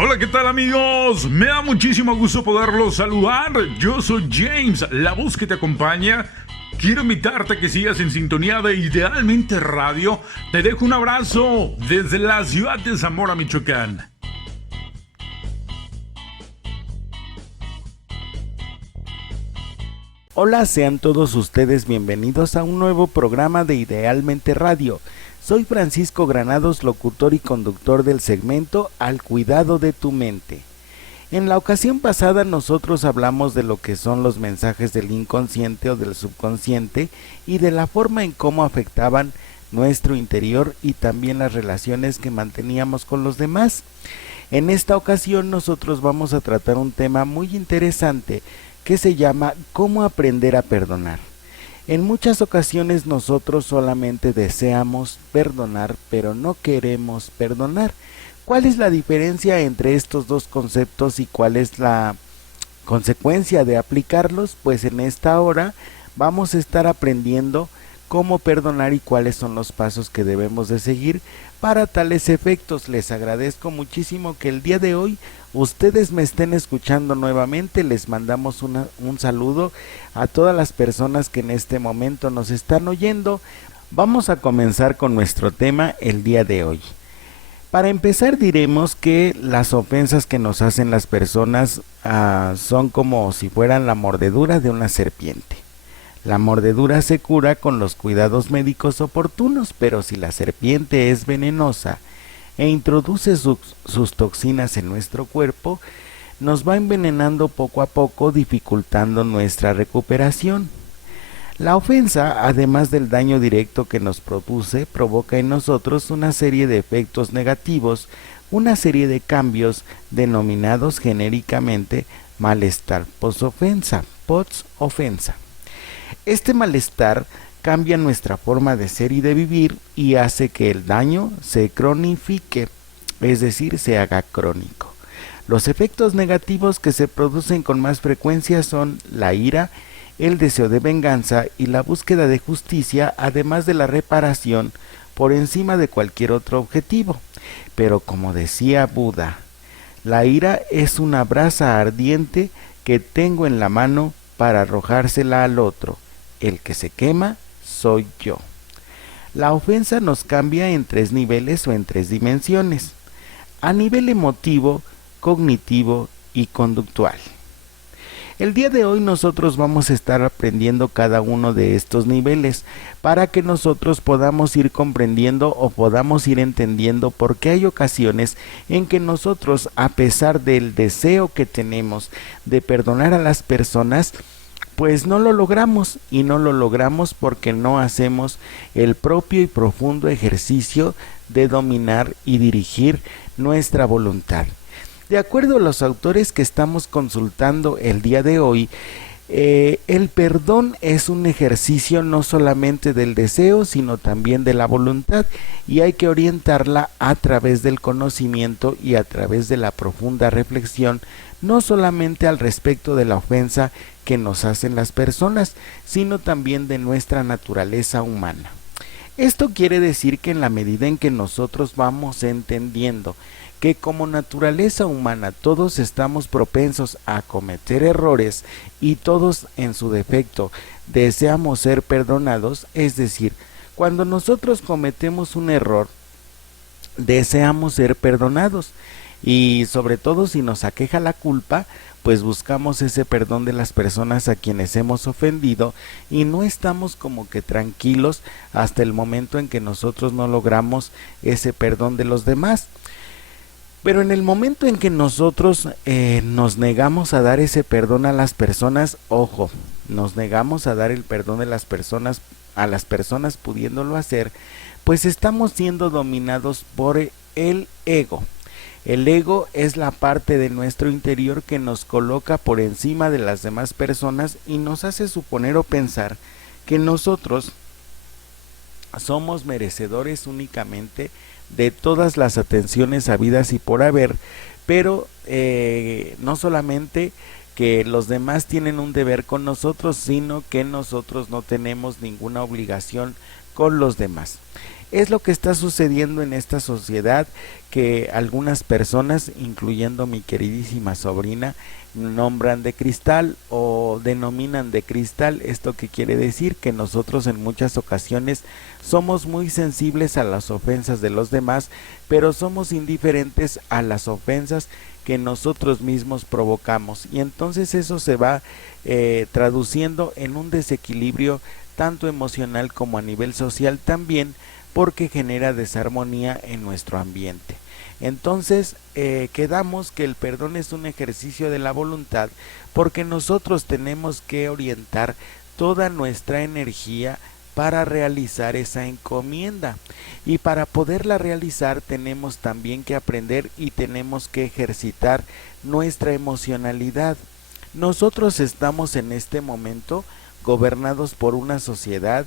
Hola, ¿qué tal amigos? Me da muchísimo gusto poderlos saludar. Yo soy James, la voz que te acompaña. Quiero invitarte a que sigas en sintonía de Idealmente Radio. Te dejo un abrazo desde la ciudad de Zamora, Michoacán. Hola, sean todos ustedes bienvenidos a un nuevo programa de Idealmente Radio. Soy Francisco Granados, locutor y conductor del segmento Al Cuidado de tu Mente. En la ocasión pasada nosotros hablamos de lo que son los mensajes del inconsciente o del subconsciente y de la forma en cómo afectaban nuestro interior y también las relaciones que manteníamos con los demás. En esta ocasión nosotros vamos a tratar un tema muy interesante que se llama ¿Cómo aprender a perdonar? En muchas ocasiones nosotros solamente deseamos perdonar, pero no queremos perdonar. ¿Cuál es la diferencia entre estos dos conceptos y cuál es la consecuencia de aplicarlos? Pues en esta hora vamos a estar aprendiendo cómo perdonar y cuáles son los pasos que debemos de seguir para tales efectos. Les agradezco muchísimo que el día de hoy ustedes me estén escuchando nuevamente. Les mandamos un saludo a todas las personas que en este momento nos están oyendo. Vamos a comenzar con nuestro tema el día de hoy. Para empezar diremos que las ofensas que nos hacen las personas son como si fueran la mordedura de una serpiente. La mordedura se cura con los cuidados médicos oportunos, pero si la serpiente es venenosa e introduce sus toxinas en nuestro cuerpo, nos va envenenando poco a poco, dificultando nuestra recuperación. La ofensa, además del daño directo que nos produce, provoca en nosotros una serie de efectos negativos, una serie de cambios denominados genéricamente malestar posofensa, posofensa. Este malestar cambia nuestra forma de ser y de vivir y hace que el daño se cronifique, es decir, se haga crónico. Los efectos negativos que se producen con más frecuencia son la ira, el deseo de venganza y la búsqueda de justicia, además de la reparación por encima de cualquier otro objetivo. Pero como decía Buda, la ira es una brasa ardiente que tengo en la mano para arrojársela al otro. El que se quema soy yo. La ofensa nos cambia en tres niveles o en tres dimensiones: a nivel emotivo, cognitivo y conductual. El día de hoy nosotros vamos a estar aprendiendo cada uno de estos niveles para que nosotros podamos ir comprendiendo o podamos ir entendiendo, porque hay ocasiones en que nosotros, a pesar del deseo que tenemos de perdonar a las personas, pues no lo logramos, y no lo logramos porque no hacemos el propio y profundo ejercicio de dominar y dirigir nuestra voluntad. De acuerdo a los autores que estamos consultando el día de hoy, el perdón es un ejercicio no solamente del deseo, sino también de la voluntad, y hay que orientarla a través del conocimiento y a través de la profunda reflexión, no solamente al respecto de la ofensa que nos hacen las personas, sino también de nuestra naturaleza humana. Esto quiere decir que en la medida en que nosotros vamos entendiendo que como naturaleza humana todos estamos propensos a cometer errores y todos en su defecto deseamos ser perdonados, es decir, cuando nosotros cometemos un error deseamos ser perdonados, y sobre todo si nos aqueja la culpa, pues buscamos ese perdón de las personas a quienes hemos ofendido y no estamos como que tranquilos hasta el momento en que nosotros no logramos ese perdón de los demás. Pero en el momento en que nosotros nos negamos a dar ese perdón a las personas, ojo, nos negamos a dar el perdón de las personas a las personas pudiéndolo hacer, pues estamos siendo dominados por el ego. El ego es la parte de nuestro interior que nos coloca por encima de las demás personas y nos hace suponer o pensar que nosotros somos merecedores únicamente de todas las atenciones habidas y por haber, pero no solamente que los demás tienen un deber con nosotros, sino que nosotros no tenemos ninguna obligación con los demás. Es lo que está sucediendo en esta sociedad, que algunas personas, incluyendo mi queridísima sobrina, nombran de cristal o denominan de cristal. Esto que quiere decir que nosotros en muchas ocasiones somos muy sensibles a las ofensas de los demás, pero somos indiferentes a las ofensas que nosotros mismos provocamos, y entonces eso se va traduciendo en un desequilibrio tanto emocional como a nivel social también, porque genera desarmonía en nuestro ambiente. Entonces quedamos que el perdón es un ejercicio de la voluntad, porque nosotros tenemos que orientar toda nuestra energía para realizar esa encomienda, y para poderla realizar tenemos también que aprender y tenemos que ejercitar nuestra emocionalidad. Nosotros estamos en este momento gobernados por una sociedad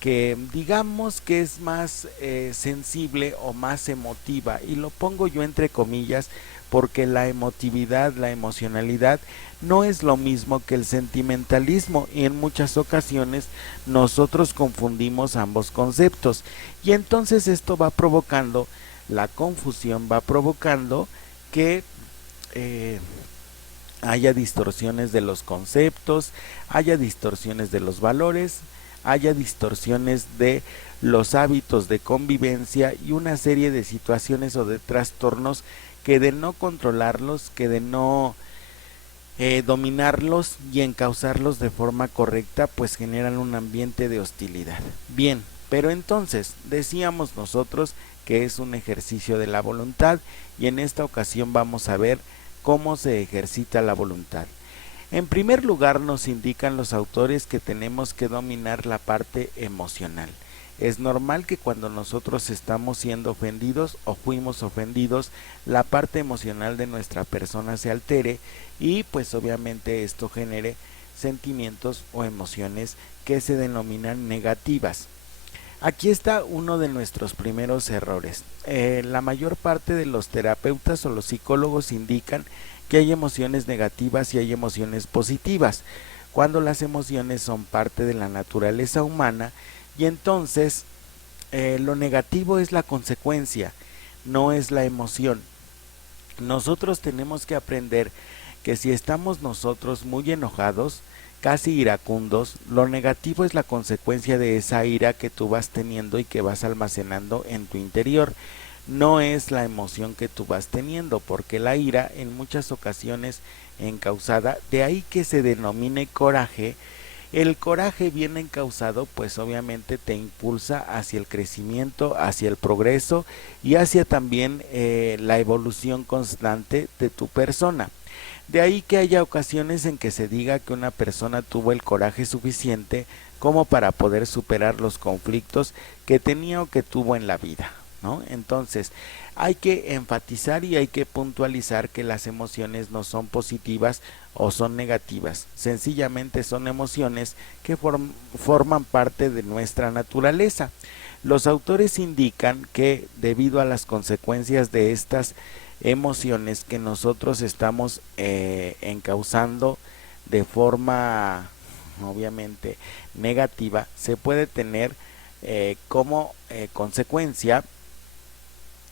que digamos que es más sensible o más emotiva, y lo pongo yo entre comillas porque la emotividad, la emocionalidad no es lo mismo que el sentimentalismo, y en muchas ocasiones nosotros confundimos ambos conceptos, y entonces esto va provocando la confusión, va provocando que haya distorsiones de los conceptos, haya distorsiones de los valores, haya distorsiones de los hábitos de convivencia y una serie de situaciones o de trastornos que de no controlarlos, que de no dominarlos y encauzarlos de forma correcta, pues generan un ambiente de hostilidad. Bien, pero entonces decíamos nosotros que es un ejercicio de la voluntad, y en esta ocasión vamos a ver cómo se ejercita la voluntad. En primer lugar, nos indican los autores que tenemos que dominar la parte emocional. Es normal que cuando nosotros estamos siendo ofendidos o fuimos ofendidos, la parte emocional de nuestra persona se altere, y pues obviamente esto genere sentimientos o emociones que se denominan negativas. Aquí está uno de nuestros primeros errores. La mayor parte de los terapeutas o los psicólogos indican que hay emociones negativas y hay emociones positivas, cuando las emociones son parte de la naturaleza humana, y entonces lo negativo es la consecuencia, no es la emoción. Nosotros tenemos que aprender que si estamos nosotros muy enojados, casi iracundos, lo negativo es la consecuencia de esa ira que tú vas teniendo y que vas almacenando en tu interior. No es la emoción que tú vas teniendo, porque la ira en muchas ocasiones encausada, de ahí que se denomine coraje. El coraje bien encausado pues obviamente te impulsa hacia el crecimiento, hacia el progreso y hacia también la evolución constante de tu persona. De ahí que haya ocasiones en que se diga que una persona tuvo el coraje suficiente como para poder superar los conflictos que tenía o que tuvo en la vida, ¿no? Entonces hay que enfatizar y hay que puntualizar que las emociones no son positivas o son negativas, sencillamente son emociones que forman parte de nuestra naturaleza. Los autores indican que debido a las consecuencias de estas emociones que nosotros estamos encauzando de forma obviamente negativa, se puede tener como consecuencia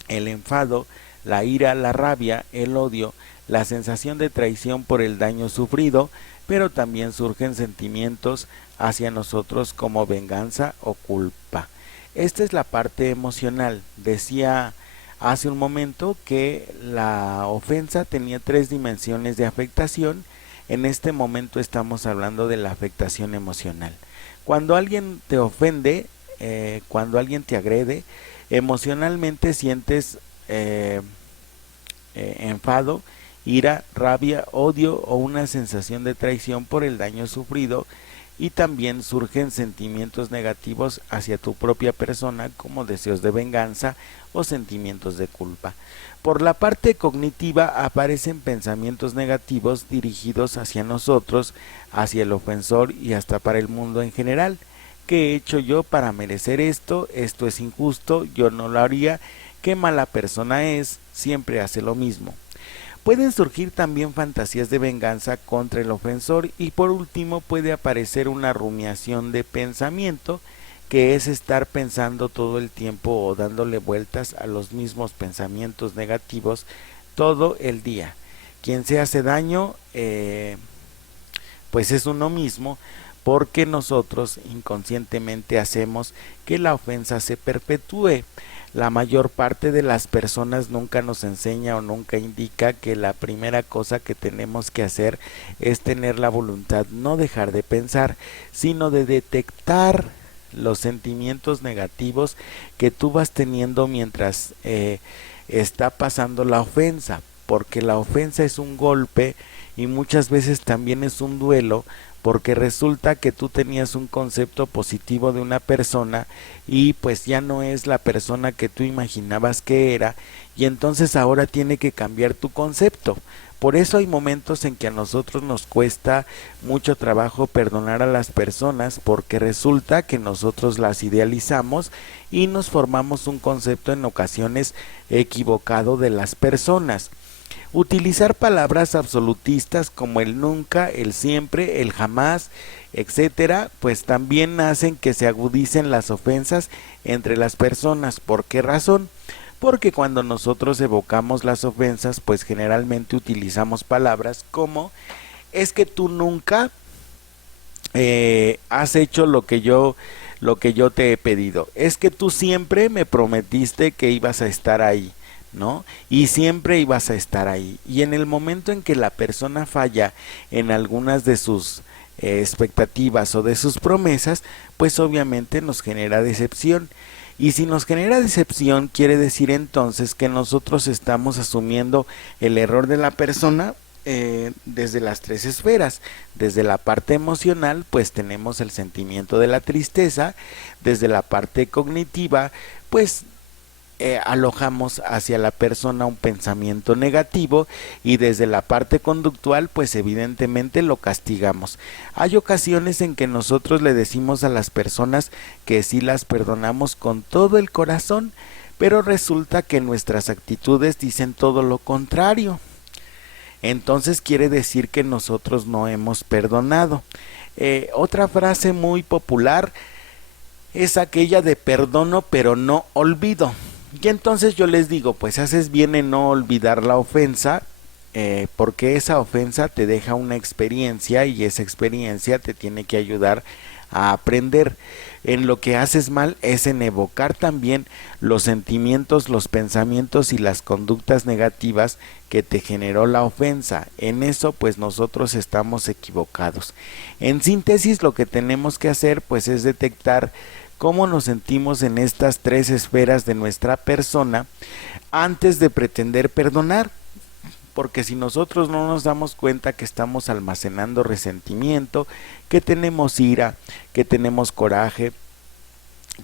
el enfado, la ira, la rabia, el odio, la sensación de traición por el daño sufrido, pero también surgen sentimientos hacia nosotros como venganza o culpa. Esta es la parte emocional. Decía hace un momento que la ofensa tenía 3 dimensiones de afectación. En este momento estamos hablando de la afectación emocional. Cuando alguien te ofende, cuando alguien te agrede, emocionalmente sientes enfado, ira, rabia, odio o una sensación de traición por el daño sufrido, y también surgen sentimientos negativos hacia tu propia persona como deseos de venganza o sentimientos de culpa. Por la parte cognitiva aparecen pensamientos negativos dirigidos hacia nosotros, hacia el ofensor y hasta para el mundo en general. ¿Qué he hecho yo para merecer esto? Esto es injusto, yo no lo haría, qué mala persona es, siempre hace lo mismo. Pueden surgir también fantasías de venganza contra el ofensor, y por último puede aparecer una rumiación de pensamiento que es estar pensando todo el tiempo o dándole vueltas a los mismos pensamientos negativos todo el día. Quien se hace daño, pues es uno mismo, porque nosotros inconscientemente hacemos que la ofensa se perpetúe. La mayor parte de las personas nunca nos enseña o nunca indica que la primera cosa que tenemos que hacer es tener la voluntad, no dejar de pensar, sino de detectar los sentimientos negativos que tú vas teniendo mientras está pasando la ofensa, porque la ofensa es un golpe y muchas veces también es un duelo, porque resulta que tú tenías un concepto positivo de una persona y pues ya no es la persona que tú imaginabas que era, y entonces ahora tiene que cambiar tu concepto. Por eso hay momentos en que a nosotros nos cuesta mucho trabajo perdonar a las personas, porque resulta que nosotros las idealizamos y nos formamos un concepto en ocasiones equivocado de las personas. Utilizar palabras absolutistas como el nunca, el siempre, el jamás, etcétera, pues también hacen que se agudicen las ofensas entre las personas. ¿Por qué razón? Porque cuando nosotros evocamos las ofensas, pues generalmente utilizamos palabras como es que tú nunca has hecho lo que yo te he pedido, es que tú siempre me prometiste que ibas a estar ahí, ¿no? Y siempre ibas a estar ahí. Y en el momento en que la persona falla en algunas de sus expectativas o de sus promesas, pues obviamente nos genera decepción. Y si nos genera decepción, quiere decir entonces que nosotros estamos asumiendo el error de la persona desde las tres esferas. Desde la parte emocional, pues tenemos el sentimiento de la tristeza. Desde la parte cognitiva, pues alojamos hacia la persona un pensamiento negativo, y desde la parte conductual pues evidentemente lo castigamos. Hay ocasiones en que nosotros le decimos a las personas que sí las perdonamos con todo el corazón, pero resulta que nuestras actitudes dicen todo lo contrario. Entonces quiere decir que nosotros no hemos perdonado. Otra frase muy popular es aquella de perdono pero no olvido. Y entonces yo les digo, pues haces bien en no olvidar la ofensa, porque esa ofensa te deja una experiencia y esa experiencia te tiene que ayudar a aprender. En lo que haces mal es en evocar también los sentimientos, los pensamientos y las conductas negativas que te generó la ofensa. En eso pues nosotros estamos equivocados. En síntesis, lo que tenemos que hacer pues es detectar cómo nos sentimos en estas tres esferas de nuestra persona antes de pretender perdonar, porque si nosotros no nos damos cuenta que estamos almacenando resentimiento, que tenemos ira, que tenemos coraje,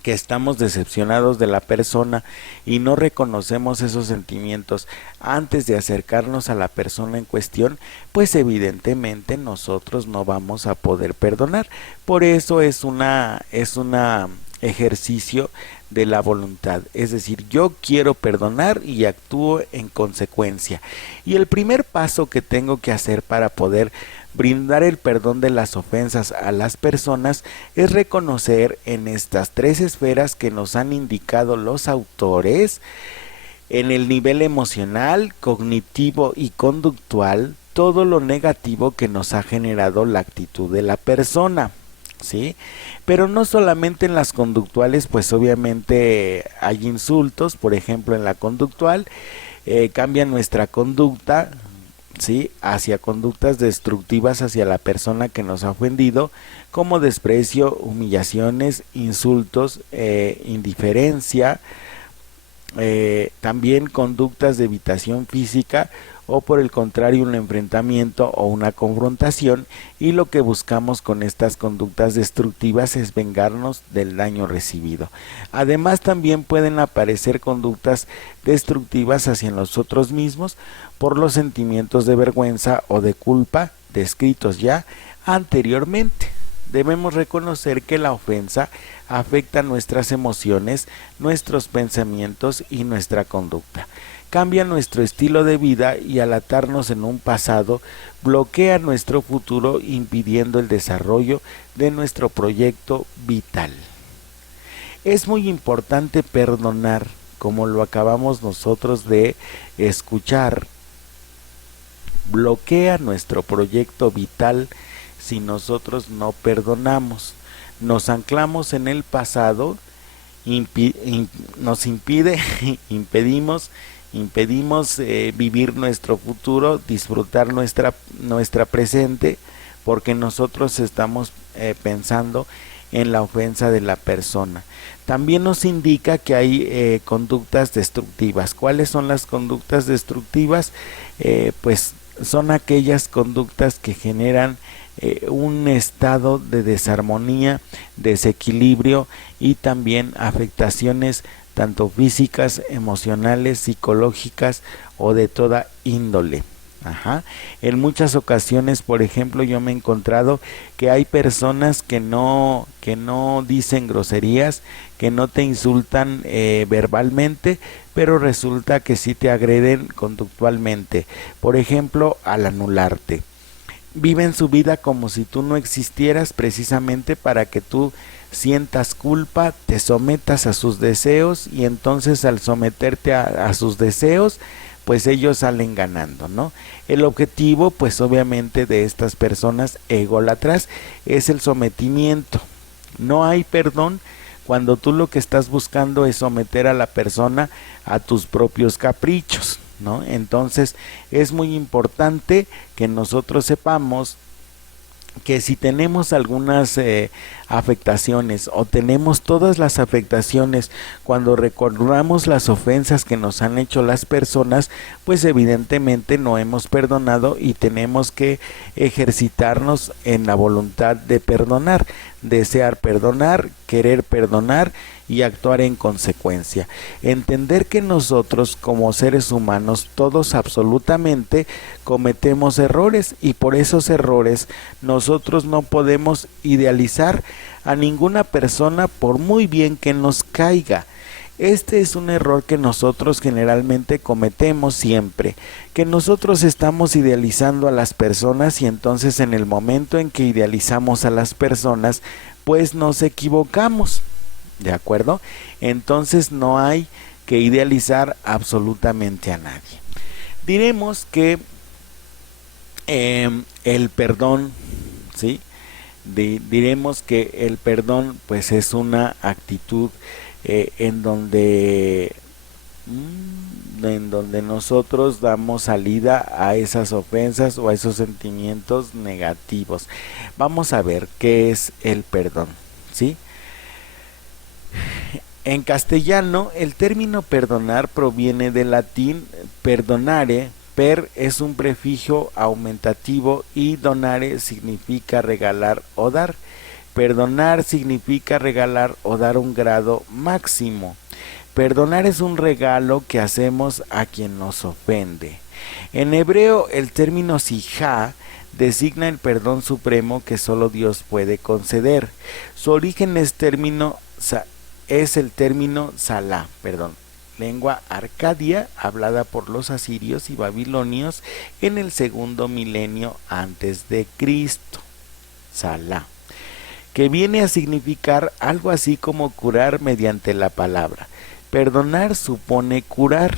que estamos decepcionados de la persona y no reconocemos esos sentimientos antes de acercarnos a la persona en cuestión, pues evidentemente nosotros no vamos a poder perdonar. Por eso es una ejercicio de la voluntad, es decir, yo quiero perdonar y actúo en consecuencia. Y el primer paso que tengo que hacer para poder brindar el perdón de las ofensas a las personas es reconocer en estas tres esferas que nos han indicado los autores, en el nivel emocional, cognitivo y conductual, todo lo negativo que nos ha generado la actitud de la persona, ¿sí? Pero no solamente en las conductuales, pues obviamente hay insultos. Por ejemplo, en la conductual cambia nuestra conducta, ¿sí?, hacia conductas destructivas hacia la persona que nos ha ofendido, como desprecio, humillaciones, insultos, indiferencia, también conductas de evitación física, o por el contrario un enfrentamiento o una confrontación, y lo que buscamos con estas conductas destructivas es vengarnos del daño recibido. Además también pueden aparecer conductas destructivas hacia nosotros mismos por los sentimientos de vergüenza o de culpa descritos ya anteriormente. Debemos reconocer que la ofensa afecta nuestras emociones, nuestros pensamientos y nuestra conducta. Cambia nuestro estilo de vida y al atarnos en un pasado, bloquea nuestro futuro, impidiendo el desarrollo de nuestro proyecto vital. Es muy importante perdonar, como lo acabamos nosotros de escuchar. Bloquea nuestro proyecto vital si nosotros no perdonamos. Nos anclamos en el pasado, nos impedimos vivir nuestro futuro, disfrutar nuestra presente, porque nosotros estamos pensando en la ofensa de la persona. También nos indica que hay conductas destructivas. ¿Cuáles son las conductas destructivas? Pues son aquellas conductas que generan un estado de desarmonía, desequilibrio y también afectaciones tanto físicas, emocionales, psicológicas o de toda índole. En muchas ocasiones, por ejemplo, yo me he encontrado que hay personas que no dicen groserías, que no te insultan verbalmente, pero resulta que sí te agreden conductualmente. Por ejemplo, al anularte. Viven su vida como si tú no existieras, precisamente para que tú sientas culpa, te sometas a sus deseos, y entonces al someterte a sus deseos, pues ellos salen ganando, ¿no? El objetivo, pues obviamente, de estas personas ególatras es el sometimiento. No hay perdón cuando tú lo que estás buscando es someter a la persona a tus propios caprichos, ¿no? Entonces es muy importante que nosotros sepamos que si tenemos algunas afectaciones o tenemos todas las afectaciones cuando recordamos las ofensas que nos han hecho las personas, pues evidentemente no hemos perdonado y tenemos que ejercitarnos en la voluntad de perdonar, desear perdonar, querer perdonar y actuar en consecuencia. Entender que nosotros como seres humanos, todos absolutamente, cometemos errores, y por esos errores nosotros no podemos idealizar a ninguna persona por muy bien que nos caiga. Este es un error que nosotros generalmente cometemos siempre, que nosotros estamos idealizando a las personas, y entonces en el momento en que idealizamos a las personas, pues nos equivocamos. ¿De acuerdo? Entonces no hay que idealizar absolutamente a nadie. Diremos que el perdón, ¿sí? Diremos que el perdón pues es una actitud en donde nosotros damos salida a esas ofensas o a esos sentimientos negativos. Vamos a ver qué es el perdón, ¿sí? En castellano, el término perdonar proviene del latín perdonare. Per es un prefijo aumentativo y donare significa regalar o dar. Perdonar significa regalar o dar un grado máximo. Perdonar es un regalo que hacemos a quien nos ofende. En hebreo, el término sijá designa el perdón supremo que solo Dios puede conceder. Su origen es el término salá, lengua arcadia, hablada por los asirios y babilonios en el segundo milenio antes de Cristo. Salá, que viene a significar algo así como curar mediante la palabra. Perdonar supone curar,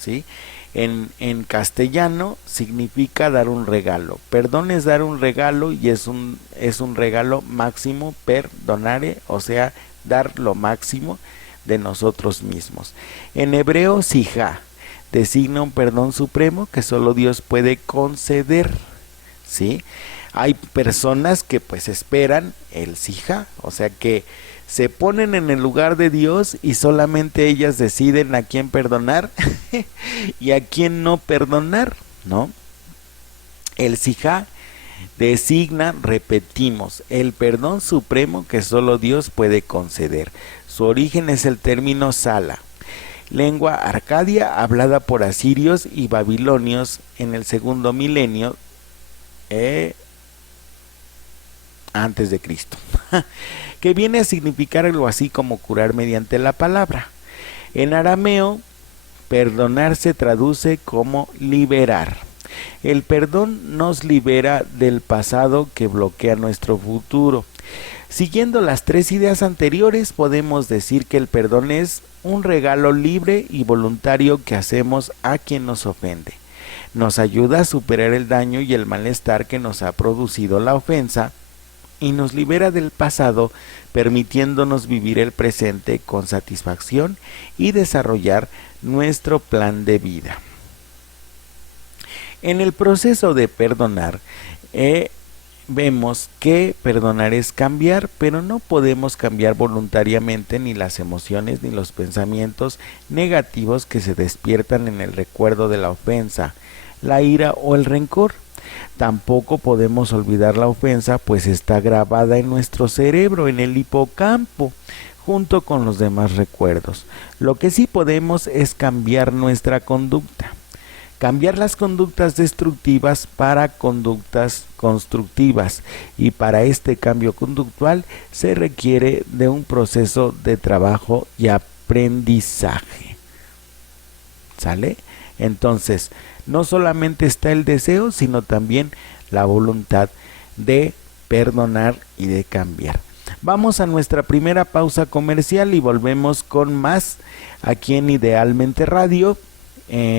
¿sí? En castellano significa dar un regalo. Perdón es dar un regalo, y es un regalo máximo, perdonare, o sea, dar lo máximo de nosotros mismos. En hebreo, sijá designa un perdón supremo que solo Dios puede conceder, ¿sí? Hay personas que pues esperan el sijá, o sea que se ponen en el lugar de Dios y solamente ellas deciden a quién perdonar y a quién no perdonar, ¿no? El sijá designa, repetimos, el perdón supremo que solo Dios puede conceder. Su origen es el término sala, lengua arcadia hablada por asirios y babilonios en el segundo milenio antes de Cristo, que viene a significar algo así como curar mediante la palabra. En arameo, perdonar se traduce como liberar. El perdón nos libera del pasado que bloquea nuestro futuro. Siguiendo las 3 ideas anteriores, podemos decir que el perdón es un regalo libre y voluntario que hacemos a quien nos ofende. Nos ayuda a superar el daño y el malestar que nos ha producido la ofensa y nos libera del pasado, permitiéndonos vivir el presente con satisfacción y desarrollar nuestro plan de vida. En el proceso de perdonar, vemos que perdonar es cambiar, pero no podemos cambiar voluntariamente ni las emociones ni los pensamientos negativos que se despiertan en el recuerdo de la ofensa, la ira o el rencor. Tampoco podemos olvidar la ofensa, pues está grabada en nuestro cerebro, en el hipocampo, junto con los demás recuerdos. Lo que sí podemos es cambiar nuestra conducta. Cambiar las conductas destructivas para conductas constructivas, y para este cambio conductual se requiere de un proceso de trabajo y aprendizaje. ¿Sale? Entonces, no solamente está el deseo, sino también la voluntad de perdonar y de cambiar. Vamos a nuestra primera pausa comercial y volvemos con más aquí en Idealmente Radio.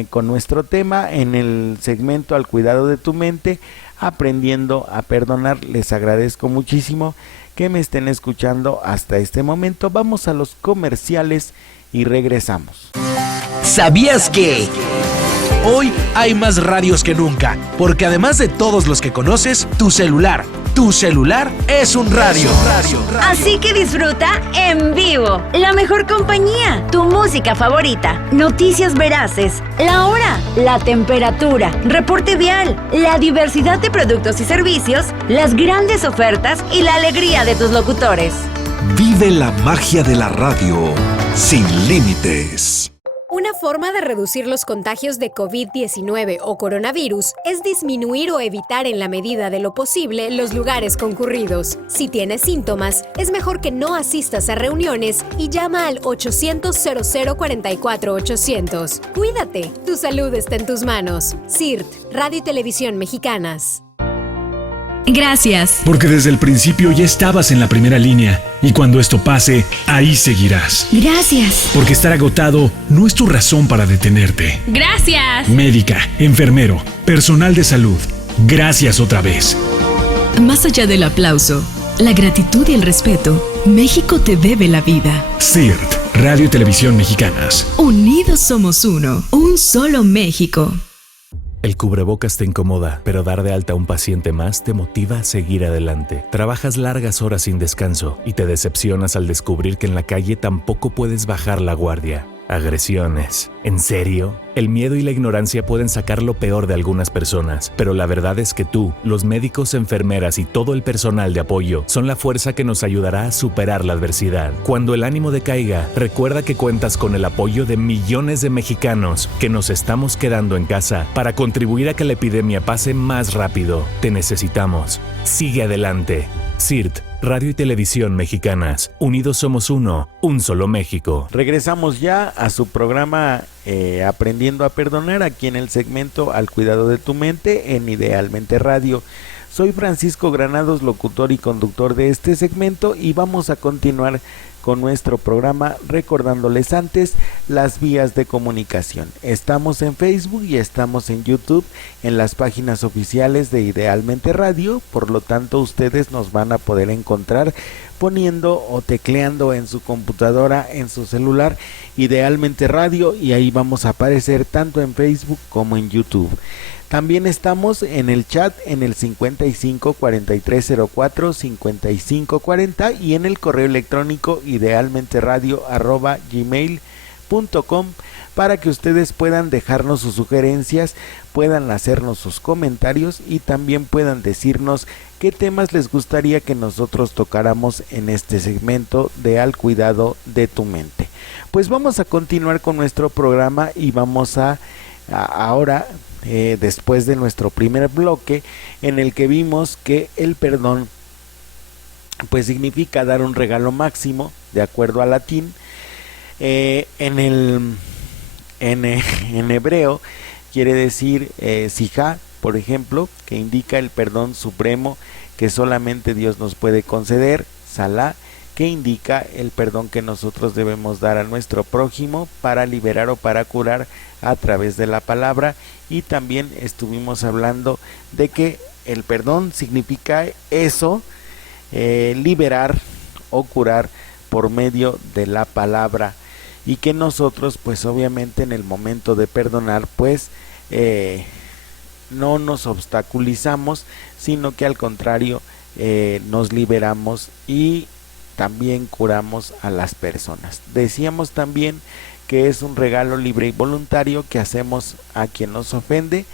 Con nuestro tema en el segmento Al Cuidado de tu Mente, aprendiendo a perdonar. Les agradezco muchísimo que me estén escuchando hasta este momento. Vamos a los comerciales y regresamos. ¿Sabías que hoy hay más radios que nunca? Porque además de todos los que conoces, tu celular es un radio. Así que disfruta en vivo la mejor compañía, tu música favorita, noticias veraces, la hora, la temperatura, reporte vial, la diversidad de productos y servicios, las grandes ofertas y la alegría de tus locutores. Vive la magia de la radio sin límites. Una forma de reducir los contagios de COVID-19 o coronavirus es disminuir o evitar en la medida de lo posible los lugares concurridos. Si tienes síntomas, es mejor que no asistas a reuniones y llama al 800-0044-800. Cuídate, tu salud está en tus manos. CIRT, Radio y Televisión Mexicanas. Gracias. Porque desde el principio ya estabas en la primera línea y cuando esto pase, ahí seguirás. Gracias. Porque estar agotado no es tu razón para detenerte. Gracias. Médica, enfermero, personal de salud, gracias otra vez. Más allá del aplauso, la gratitud y el respeto, México te debe la vida. CIRT, Radio y Televisión Mexicanas. Unidos somos uno, un solo México. El cubrebocas te incomoda, pero dar de alta a un paciente más te motiva a seguir adelante. Trabajas largas horas sin descanso y te decepcionas al descubrir que en la calle tampoco puedes bajar la guardia. Agresiones. ¿En serio? El miedo y la ignorancia pueden sacar lo peor de algunas personas, pero la verdad es que tú, los médicos, enfermeras y todo el personal de apoyo son la fuerza que nos ayudará a superar la adversidad. Cuando el ánimo decaiga, recuerda que cuentas con el apoyo de millones de mexicanos que nos estamos quedando en casa para contribuir a que la epidemia pase más rápido. Te necesitamos. Sigue adelante. CIRT, Radio y Televisión Mexicanas. Unidos somos uno, un solo México. Regresamos ya a su programa Aprendiendo a Perdonar, aquí en el segmento Al Cuidado de tu Mente en Idealmente Radio. Soy Francisco Granados, locutor y conductor de este segmento, y vamos a continuar con nuestro programa recordándoles antes las vías de comunicación. Estamos en Facebook y estamos en YouTube en las páginas oficiales de Idealmente Radio, por lo tanto ustedes nos van a poder encontrar poniendo o tecleando en su computadora, en su celular, Idealmente Radio, y ahí vamos a aparecer tanto en Facebook como en YouTube. También estamos en el chat en el 55 4304 5540 y en el correo electrónico idealmenteradio@gmail.com para que ustedes puedan dejarnos sus sugerencias, puedan hacernos sus comentarios y también puedan decirnos qué temas les gustaría que nosotros tocáramos en este segmento de Al Cuidado de tu Mente. Pues vamos a continuar con nuestro programa y vamos a ahora, después de nuestro primer bloque en el que vimos que el perdón pues significa dar un regalo máximo de acuerdo al latín, en hebreo quiere decir sijá, por ejemplo, que indica el perdón supremo que solamente Dios nos puede conceder, Salah, que indica el perdón que nosotros debemos dar a nuestro prójimo para liberar o para curar a través de la palabra. Y también estuvimos hablando de que el perdón significa eso, liberar o curar por medio de la palabra, y que nosotros pues obviamente en el momento de perdonar pues no nos obstaculizamos, sino que al contrario nos liberamos y también curamos a las personas. Decíamos también que es un regalo libre y voluntario que hacemos a quien nos ofende.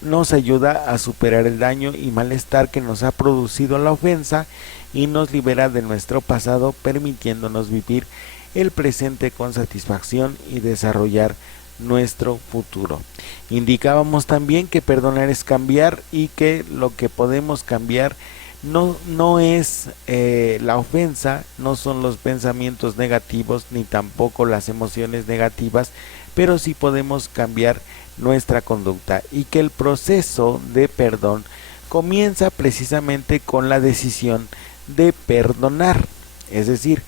Nos ayuda a superar el daño y malestar que nos ha producido la ofensa y nos libera de nuestro pasado, permitiéndonos vivir el presente con satisfacción y desarrollar nuestro futuro. Indicábamos también que perdonar es cambiar y que lo que podemos cambiar no es la ofensa, no son los pensamientos negativos ni tampoco las emociones negativas, pero sí podemos cambiar nuestra conducta, y que el proceso de perdón comienza precisamente con la decisión de perdonar. Es decir,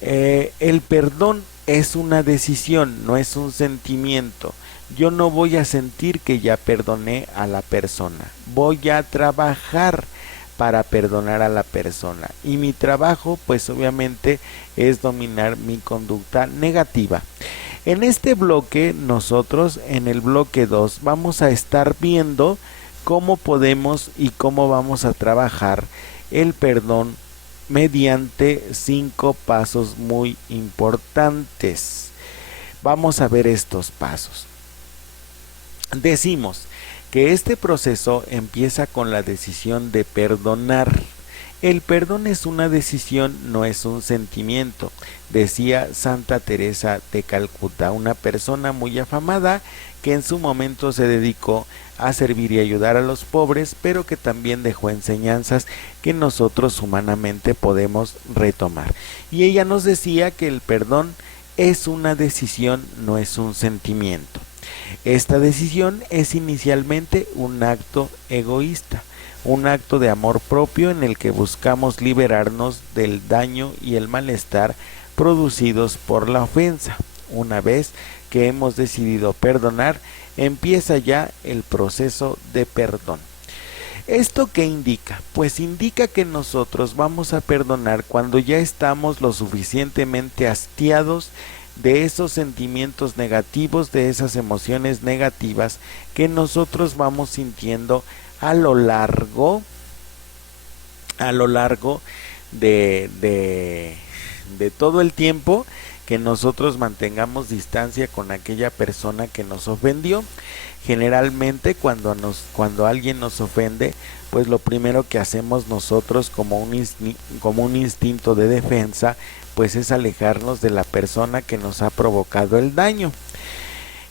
el perdón es una decisión, no es un sentimiento. Yo no voy a sentir que ya perdoné a la persona, voy a trabajar para perdonar a la persona, y mi trabajo pues obviamente es dominar mi conducta negativa. En este bloque, nosotros en el bloque 2 vamos a estar viendo cómo podemos y cómo vamos a trabajar el perdón mediante 5 pasos muy importantes. Vamos a ver estos pasos. Decimos que este proceso empieza con la decisión de perdonar. El perdón es una decisión, no es un sentimiento, decía Santa Teresa de Calcuta, una persona muy afamada que en su momento se dedicó a servir y ayudar a los pobres, pero que también dejó enseñanzas que nosotros humanamente podemos retomar. Y ella nos decía que el perdón es una decisión, no es un sentimiento. Esta decisión es inicialmente un acto egoísta, un acto de amor propio en el que buscamos liberarnos del daño y el malestar producidos por la ofensa. Una vez que hemos decidido perdonar, empieza ya el proceso de perdón. ¿Esto qué indica? Pues indica que nosotros vamos a perdonar cuando ya estamos lo suficientemente hastiados de esos sentimientos negativos, de esas emociones negativas que nosotros vamos sintiendo a lo largo de todo el tiempo que nosotros mantengamos distancia con aquella persona que nos ofendió. Generalmente cuando alguien nos ofende, pues lo primero que hacemos nosotros como un instinto de defensa, pues es alejarnos de la persona que nos ha provocado el daño.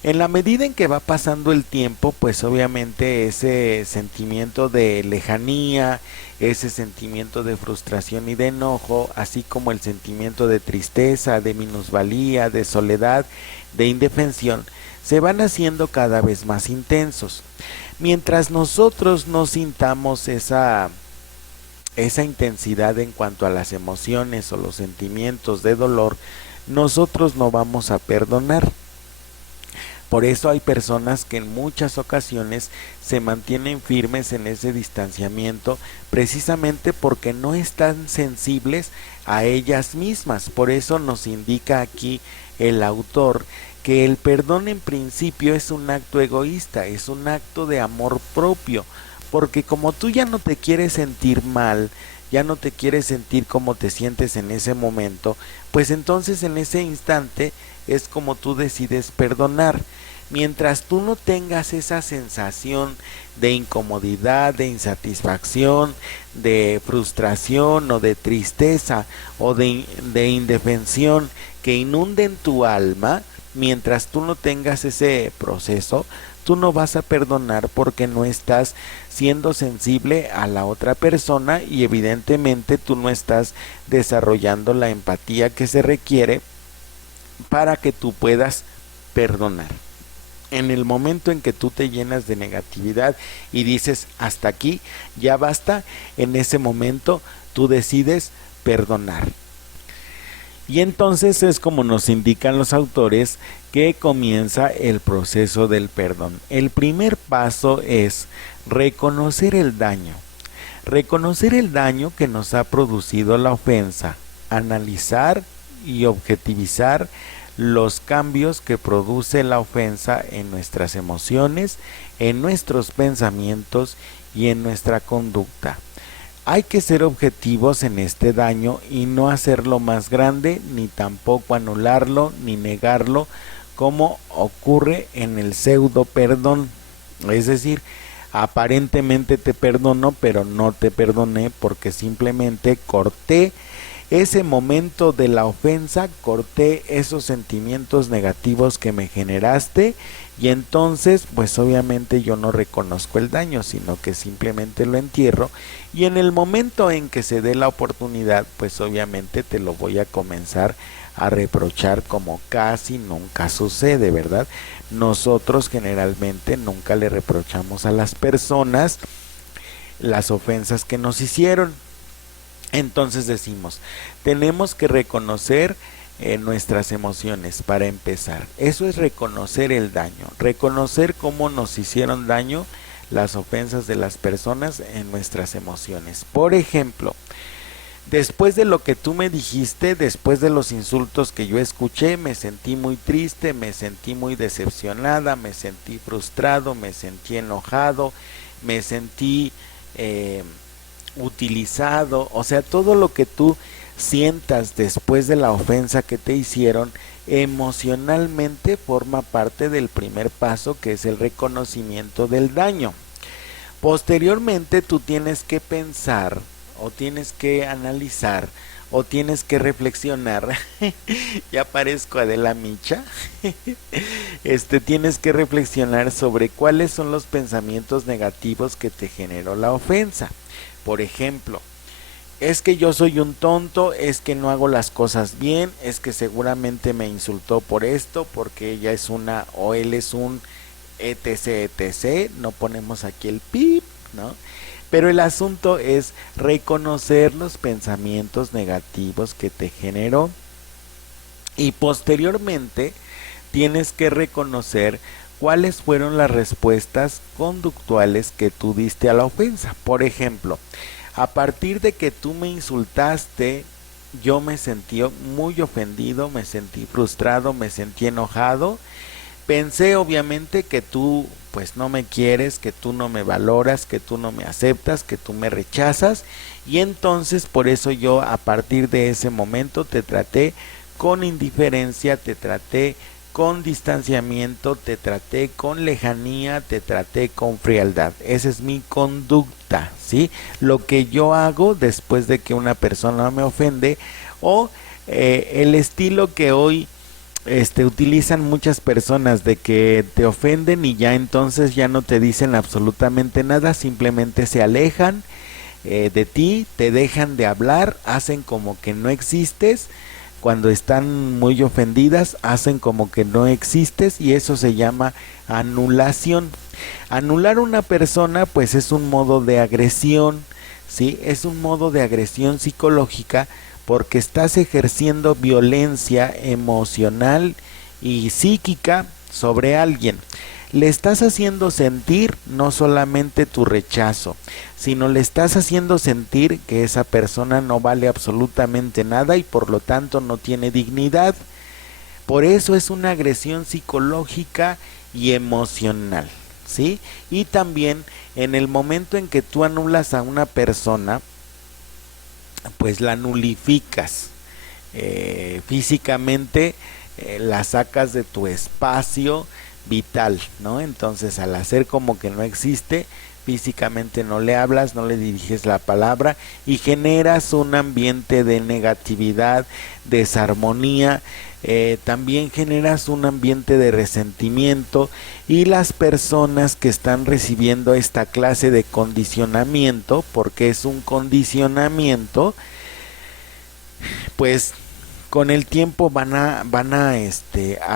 En la medida en que va pasando el tiempo, pues obviamente ese sentimiento de lejanía, ese sentimiento de frustración y de enojo, así como el sentimiento de tristeza, de minusvalía, de soledad, de indefensión, se van haciendo cada vez más intensos. Mientras nosotros no sintamos esa intensidad en cuanto a las emociones o los sentimientos de dolor, nosotros no vamos a perdonar. Por eso hay personas que en muchas ocasiones se mantienen firmes en ese distanciamiento, precisamente porque no están sensibles a ellas mismas. Por eso nos indica aquí el autor que el perdón en principio es un acto egoísta, es un acto de amor propio, porque como tú ya no te quieres sentir mal, ya no te quieres sentir como te sientes en ese momento, pues entonces en ese instante es como tú decides perdonar. Mientras tú no tengas esa sensación de incomodidad, de insatisfacción, de frustración o de tristeza o de indefensión que inunden tu alma, mientras tú no tengas ese proceso, tú no vas a perdonar porque no estás siendo sensible a la otra persona y evidentemente tú no estás desarrollando la empatía que se requiere para que tú puedas perdonar. En el momento en que tú te llenas de negatividad y dices hasta aquí, ya basta, en ese momento tú decides perdonar. Y entonces es como nos indican los autores que comienza el proceso del perdón. El primer paso es reconocer el daño. Reconocer el daño que nos ha producido la ofensa, analizar y objetivizar los cambios que produce la ofensa en nuestras emociones, en nuestros pensamientos y en nuestra conducta. Hay que ser objetivos en este daño y no hacerlo más grande, ni tampoco anularlo, ni negarlo, como ocurre en el pseudo perdón. Es decir, aparentemente te perdono, pero no te perdoné porque simplemente corté ese momento de la ofensa, corté esos sentimientos negativos que me generaste y entonces pues obviamente yo no reconozco el daño, sino que simplemente lo entierro y en el momento en que se dé la oportunidad pues obviamente te lo voy a comenzar a reprochar como casi nunca sucede, ¿verdad? Nosotros generalmente nunca le reprochamos a las personas las ofensas que nos hicieron. Entonces decimos, tenemos que reconocer nuestras emociones para empezar. Eso es reconocer el daño, reconocer cómo nos hicieron daño las ofensas de las personas en nuestras emociones. Por ejemplo, después de lo que tú me dijiste, después de los insultos que yo escuché, me sentí muy triste, me sentí muy decepcionada, me sentí frustrado, me sentí enojado, me sentí utilizado, o sea, todo lo que tú sientas después de la ofensa que te hicieron, emocionalmente forma parte del primer paso, que es el reconocimiento del daño. Posteriormente tú tienes que pensar, o tienes que analizar, o tienes que reflexionar, ya parezco Adela Micha, tienes que reflexionar sobre cuáles son los pensamientos negativos que te generó la ofensa. Por ejemplo, es que yo soy un tonto, es que no hago las cosas bien, es que seguramente me insultó por esto, porque ella es una o él es un etc, etc, no ponemos aquí el pip, ¿no? Pero el asunto es reconocer los pensamientos negativos que te generó y posteriormente tienes que reconocer cuáles fueron las respuestas conductuales que tú diste a la ofensa. Por ejemplo, a partir de que tú me insultaste, yo me sentí muy ofendido, me sentí frustrado, me sentí enojado. Pensé obviamente que tú pues no me quieres, que tú no me valoras, que tú no me aceptas, que tú me rechazas y entonces por eso yo a partir de ese momento te traté con indiferencia, te traté con distanciamiento, te traté con lejanía, te traté con frialdad. Esa es mi conducta, ¿sí? Lo que yo hago después de que una persona me ofende o el estilo que hoy utilizan muchas personas de que te ofenden y ya entonces ya no te dicen absolutamente nada, simplemente se alejan de ti, te dejan de hablar, hacen como que no existes. Cuando están muy ofendidas, hacen como que no existes y eso se llama anulación. Anular a una persona, pues es un modo de agresión, ¿sí? Es un modo de agresión psicológica porque estás ejerciendo violencia emocional y psíquica sobre alguien. Le estás haciendo sentir no solamente tu rechazo, sino le estás haciendo sentir que esa persona no vale absolutamente nada y por lo tanto no tiene dignidad. Por eso es una agresión psicológica y emocional, ¿sí? Y también en el momento en que tú anulas a una persona, pues la nulificas físicamente, la sacas de tu espacio vital, ¿no? Entonces al hacer como que no existe, físicamente no le hablas, no le diriges la palabra y generas un ambiente de negatividad, desarmonía, también generas un ambiente de resentimiento y las personas que están recibiendo esta clase de condicionamiento, porque es un condicionamiento, pues con el tiempo van a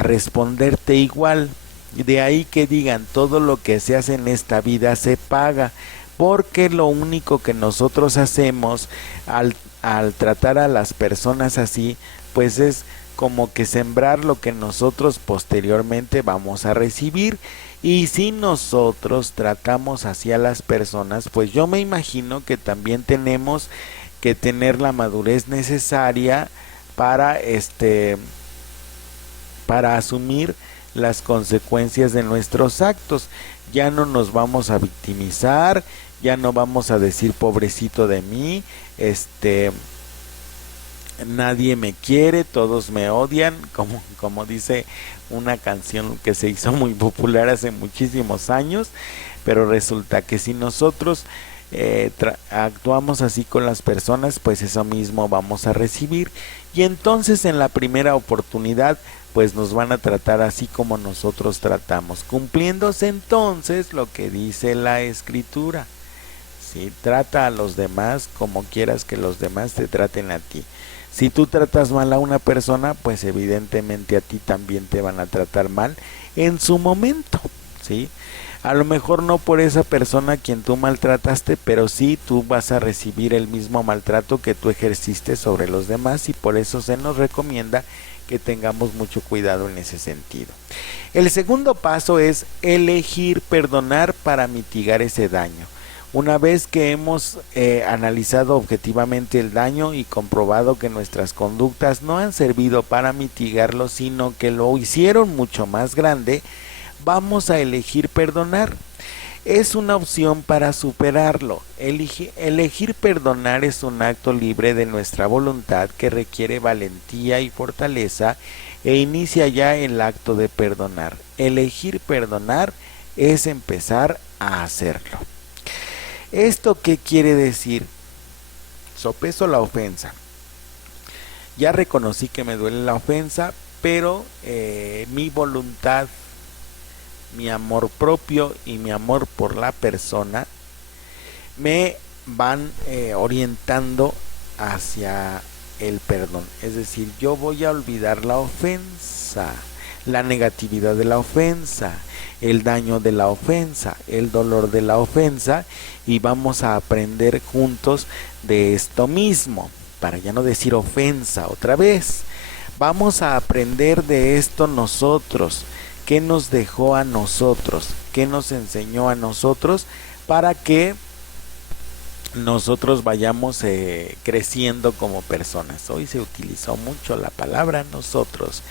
responderte igual. De ahí que digan, todo lo que se hace en esta vida se paga, porque lo único que nosotros hacemos al tratar a las personas así, pues es como que sembrar lo que nosotros posteriormente vamos a recibir. Y si nosotros tratamos así a las personas, pues yo me imagino que también tenemos que tener la madurez necesaria para asumir las consecuencias de nuestros actos. Ya no nos vamos a victimizar, ya no vamos a decir pobrecito de mí, nadie me quiere, todos me odian, como dice una canción que se hizo muy popular hace muchísimos años. Pero resulta que si nosotros actuamos así con las personas, pues eso mismo vamos a recibir, y entonces en la primera oportunidad pues nos van a tratar así como nosotros tratamos, cumpliéndose entonces lo que dice la Escritura. ¿Sí? Trata a los demás como quieras que los demás te traten a ti. Si tú tratas mal a una persona, pues evidentemente a ti también te van a tratar mal en su momento, ¿sí? A lo mejor no por esa persona a quien tú maltrataste, pero sí tú vas a recibir el mismo maltrato que tú ejerciste sobre los demás, y por eso se nos recomienda que tengamos mucho cuidado en ese sentido. El segundo paso es elegir perdonar para mitigar ese daño. Una vez que hemos analizado objetivamente el daño y comprobado que nuestras conductas no han servido para mitigarlo, sino que lo hicieron mucho más grande, vamos a elegir perdonar. Es una opción para superarlo. Elegir perdonar es un acto libre de nuestra voluntad que requiere valentía y fortaleza, e inicia ya el acto de perdonar. Elegir perdonar es empezar a hacerlo. ¿Esto qué quiere decir? Sopeso la ofensa. Ya reconocí que me duele la ofensa, pero mi voluntad, mi amor propio y mi amor por la persona me van orientando hacia el perdón. Es decir, yo voy a olvidar la ofensa, la negatividad de la ofensa, el daño de la ofensa, el dolor de la ofensa, y vamos a aprender juntos de esto mismo, para ya no decir ofensa otra vez. Vamos a aprender de esto nosotros. ¿Qué nos dejó a nosotros? ¿Qué nos enseñó a nosotros? Para que nosotros vayamos creciendo como personas. Hoy se utilizó mucho la palabra nosotros,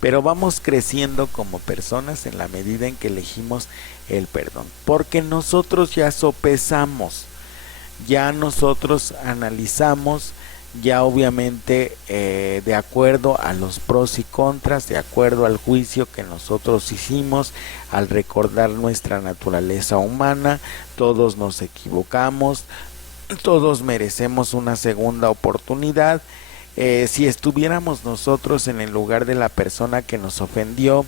pero vamos creciendo como personas en la medida en que elegimos el perdón, porque nosotros ya sopesamos, ya nosotros analizamos, ya obviamente de acuerdo a los pros y contras, de acuerdo al juicio que nosotros hicimos al recordar nuestra naturaleza humana. Todos nos equivocamos, todos merecemos una segunda oportunidad. Si estuviéramos nosotros en el lugar de la persona que nos ofendió,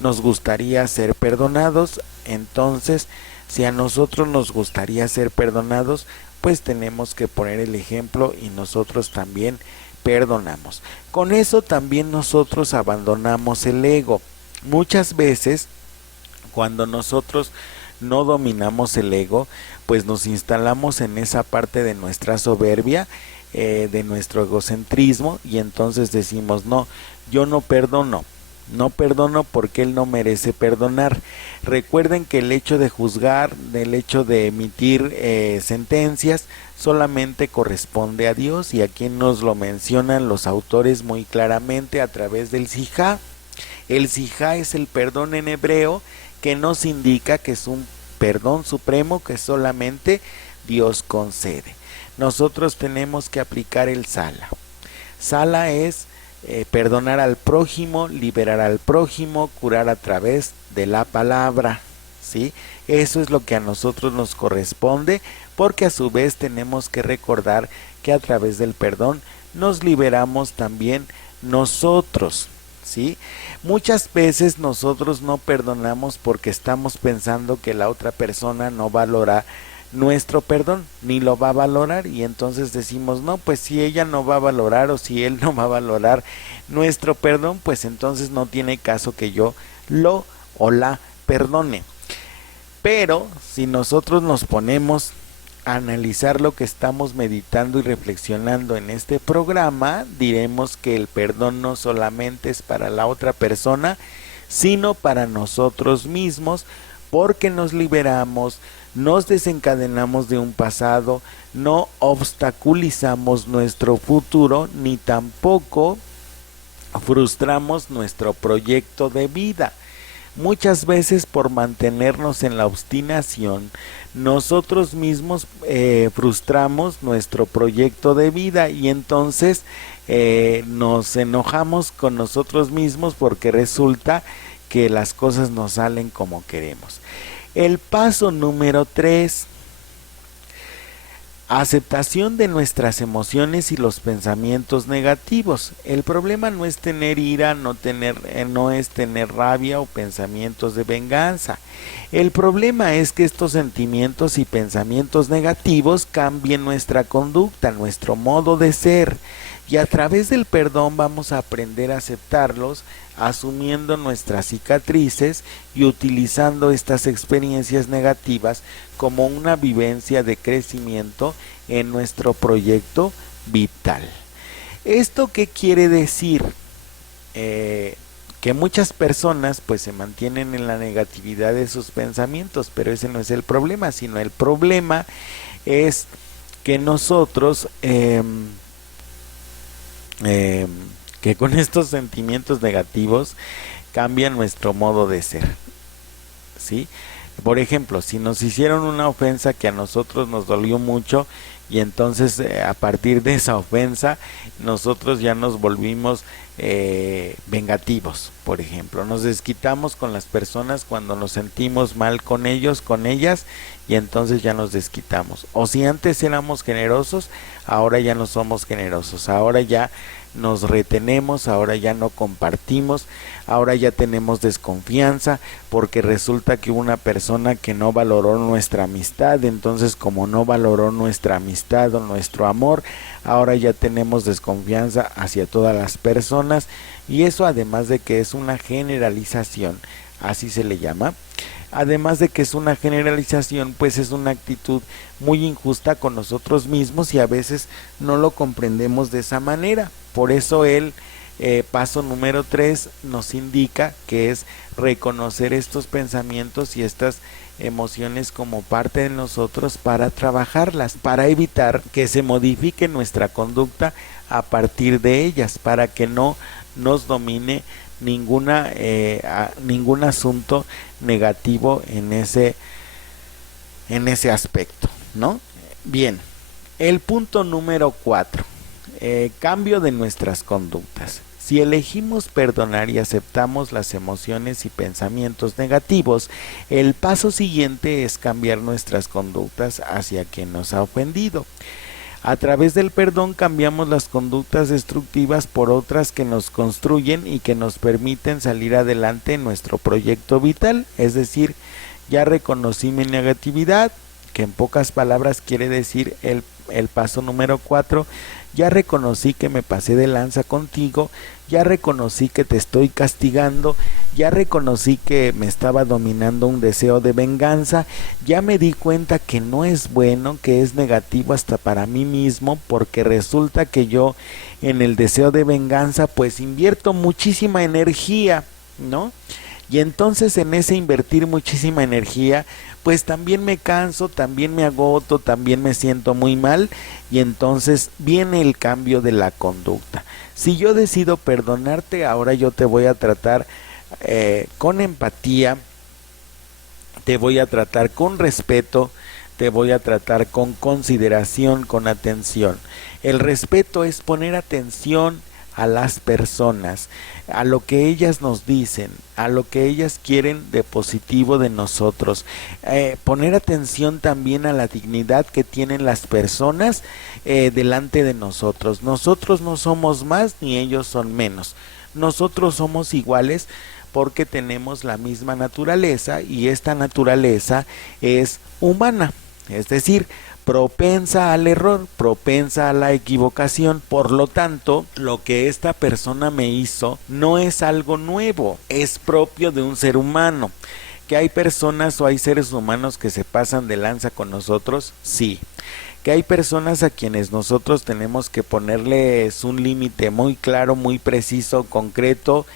nos gustaría ser perdonados. Entonces, si a nosotros nos gustaría ser perdonados, pues tenemos que poner el ejemplo y nosotros también perdonamos. Con eso también nosotros abandonamos el ego. Muchas veces, cuando nosotros no dominamos el ego, pues nos instalamos en esa parte de nuestra soberbia, de nuestro egocentrismo, y entonces decimos, no, yo no perdono porque él no merece perdonar. Recuerden que el hecho de juzgar, el hecho de emitir sentencias, solamente corresponde a Dios, y aquí nos lo mencionan los autores muy claramente a través del Sijá. El Sijá es el perdón en hebreo, que nos indica que es un perdón supremo que solamente Dios concede. Nosotros tenemos que aplicar el Sala. Sala es perdonar al prójimo, liberar al prójimo, curar a través de la palabra, ¿sí? Eso es lo que a nosotros nos corresponde, porque a su vez tenemos que recordar que a través del perdón nos liberamos también nosotros, ¿sí? Muchas veces nosotros no perdonamos porque estamos pensando que la otra persona no valora nuestro perdón, ni lo va a valorar, y entonces decimos, no, pues si ella no va a valorar o si él no va a valorar nuestro perdón, pues entonces no tiene caso que yo lo o la perdone. Pero si nosotros nos ponemos a analizar lo que estamos meditando y reflexionando en este programa, diremos que el perdón no solamente es para la otra persona, sino para nosotros mismos, porque nos liberamos, nos desencadenamos de un pasado, no obstaculizamos nuestro futuro, ni tampoco frustramos nuestro proyecto de vida. Muchas veces por mantenernos en la obstinación, nosotros mismos frustramos nuestro proyecto de vida y entonces nos enojamos con nosotros mismos porque resulta que las cosas no salen como queremos. El paso número 3. Aceptación de nuestras emociones y los pensamientos negativos. El problema no es tener ira, no es tener rabia o pensamientos de venganza. El problema es que estos sentimientos y pensamientos negativos cambien nuestra conducta, nuestro modo de ser. Y a través del perdón vamos a aprender a aceptarlos, asumiendo nuestras cicatrices y utilizando estas experiencias negativas como una vivencia de crecimiento en nuestro proyecto vital. ¿Esto qué quiere decir? Que muchas personas pues se mantienen en la negatividad de sus pensamientos, pero ese no es el problema, sino el problema es que nosotros que con estos sentimientos negativos cambian nuestro modo de ser, ¿sí? Por ejemplo, si nos hicieron una ofensa que a nosotros nos dolió mucho y entonces a partir de esa ofensa nosotros ya nos volvimos vengativos, por ejemplo, nos desquitamos con las personas cuando nos sentimos mal con ellos, con ellas, y entonces ya nos desquitamos. O si antes éramos generosos, ahora ya no somos generosos, ahora ya nos retenemos, ahora ya no compartimos, ahora ya tenemos desconfianza porque resulta que hubo una persona que no valoró nuestra amistad, entonces como no valoró nuestra amistad o nuestro amor, ahora ya tenemos desconfianza hacia todas las personas, y eso además de que es una generalización, así se le llama, además de que es una generalización, pues es una actitud muy injusta con nosotros mismos y a veces no lo comprendemos de esa manera. Por eso el paso número 3 nos indica que es reconocer estos pensamientos y estas emociones como parte de nosotros para trabajarlas, para evitar que se modifique nuestra conducta a partir de ellas, para que no nos domine ningún asunto negativo en ese aspecto, ¿no? Bien, el punto número 4, cambio de nuestras conductas. Si elegimos perdonar y aceptamos las emociones y pensamientos negativos, el paso siguiente es cambiar nuestras conductas hacia quien nos ha ofendido. A través del perdón cambiamos las conductas destructivas por otras que nos construyen y que nos permiten salir adelante en nuestro proyecto vital. Es decir, ya reconocí mi negatividad, que en pocas palabras quiere decir el paso número 4, ya reconocí que me pasé de lanza contigo, ya reconocí que te estoy castigando, ya reconocí que me estaba dominando un deseo de venganza, ya me di cuenta que no es bueno, que es negativo hasta para mí mismo, porque resulta que yo en el deseo de venganza pues invierto muchísima energía, ¿no? Y entonces en ese invertir muchísima energía, pues también me canso, también me agoto, también me siento muy mal, y entonces viene el cambio de la conducta. Si yo decido perdonarte, ahora yo te voy a tratar con empatía, te voy a tratar con respeto, te voy a tratar con consideración, con atención. El respeto es poner atención a las personas, a lo que ellas nos dicen, a lo que ellas quieren de positivo de nosotros, poner atención también a la dignidad que tienen las personas delante de nosotros. Nosotros no somos más ni ellos son menos, nosotros somos iguales porque tenemos la misma naturaleza y esta naturaleza es humana. Es decir, propensa al error, propensa a la equivocación. Por lo tanto, lo que esta persona me hizo no es algo nuevo, es propio de un ser humano. ¿Que hay personas o hay seres humanos que se pasan de lanza con nosotros? Sí. ¿Que hay personas a quienes nosotros tenemos que ponerles un límite muy claro, muy preciso, concreto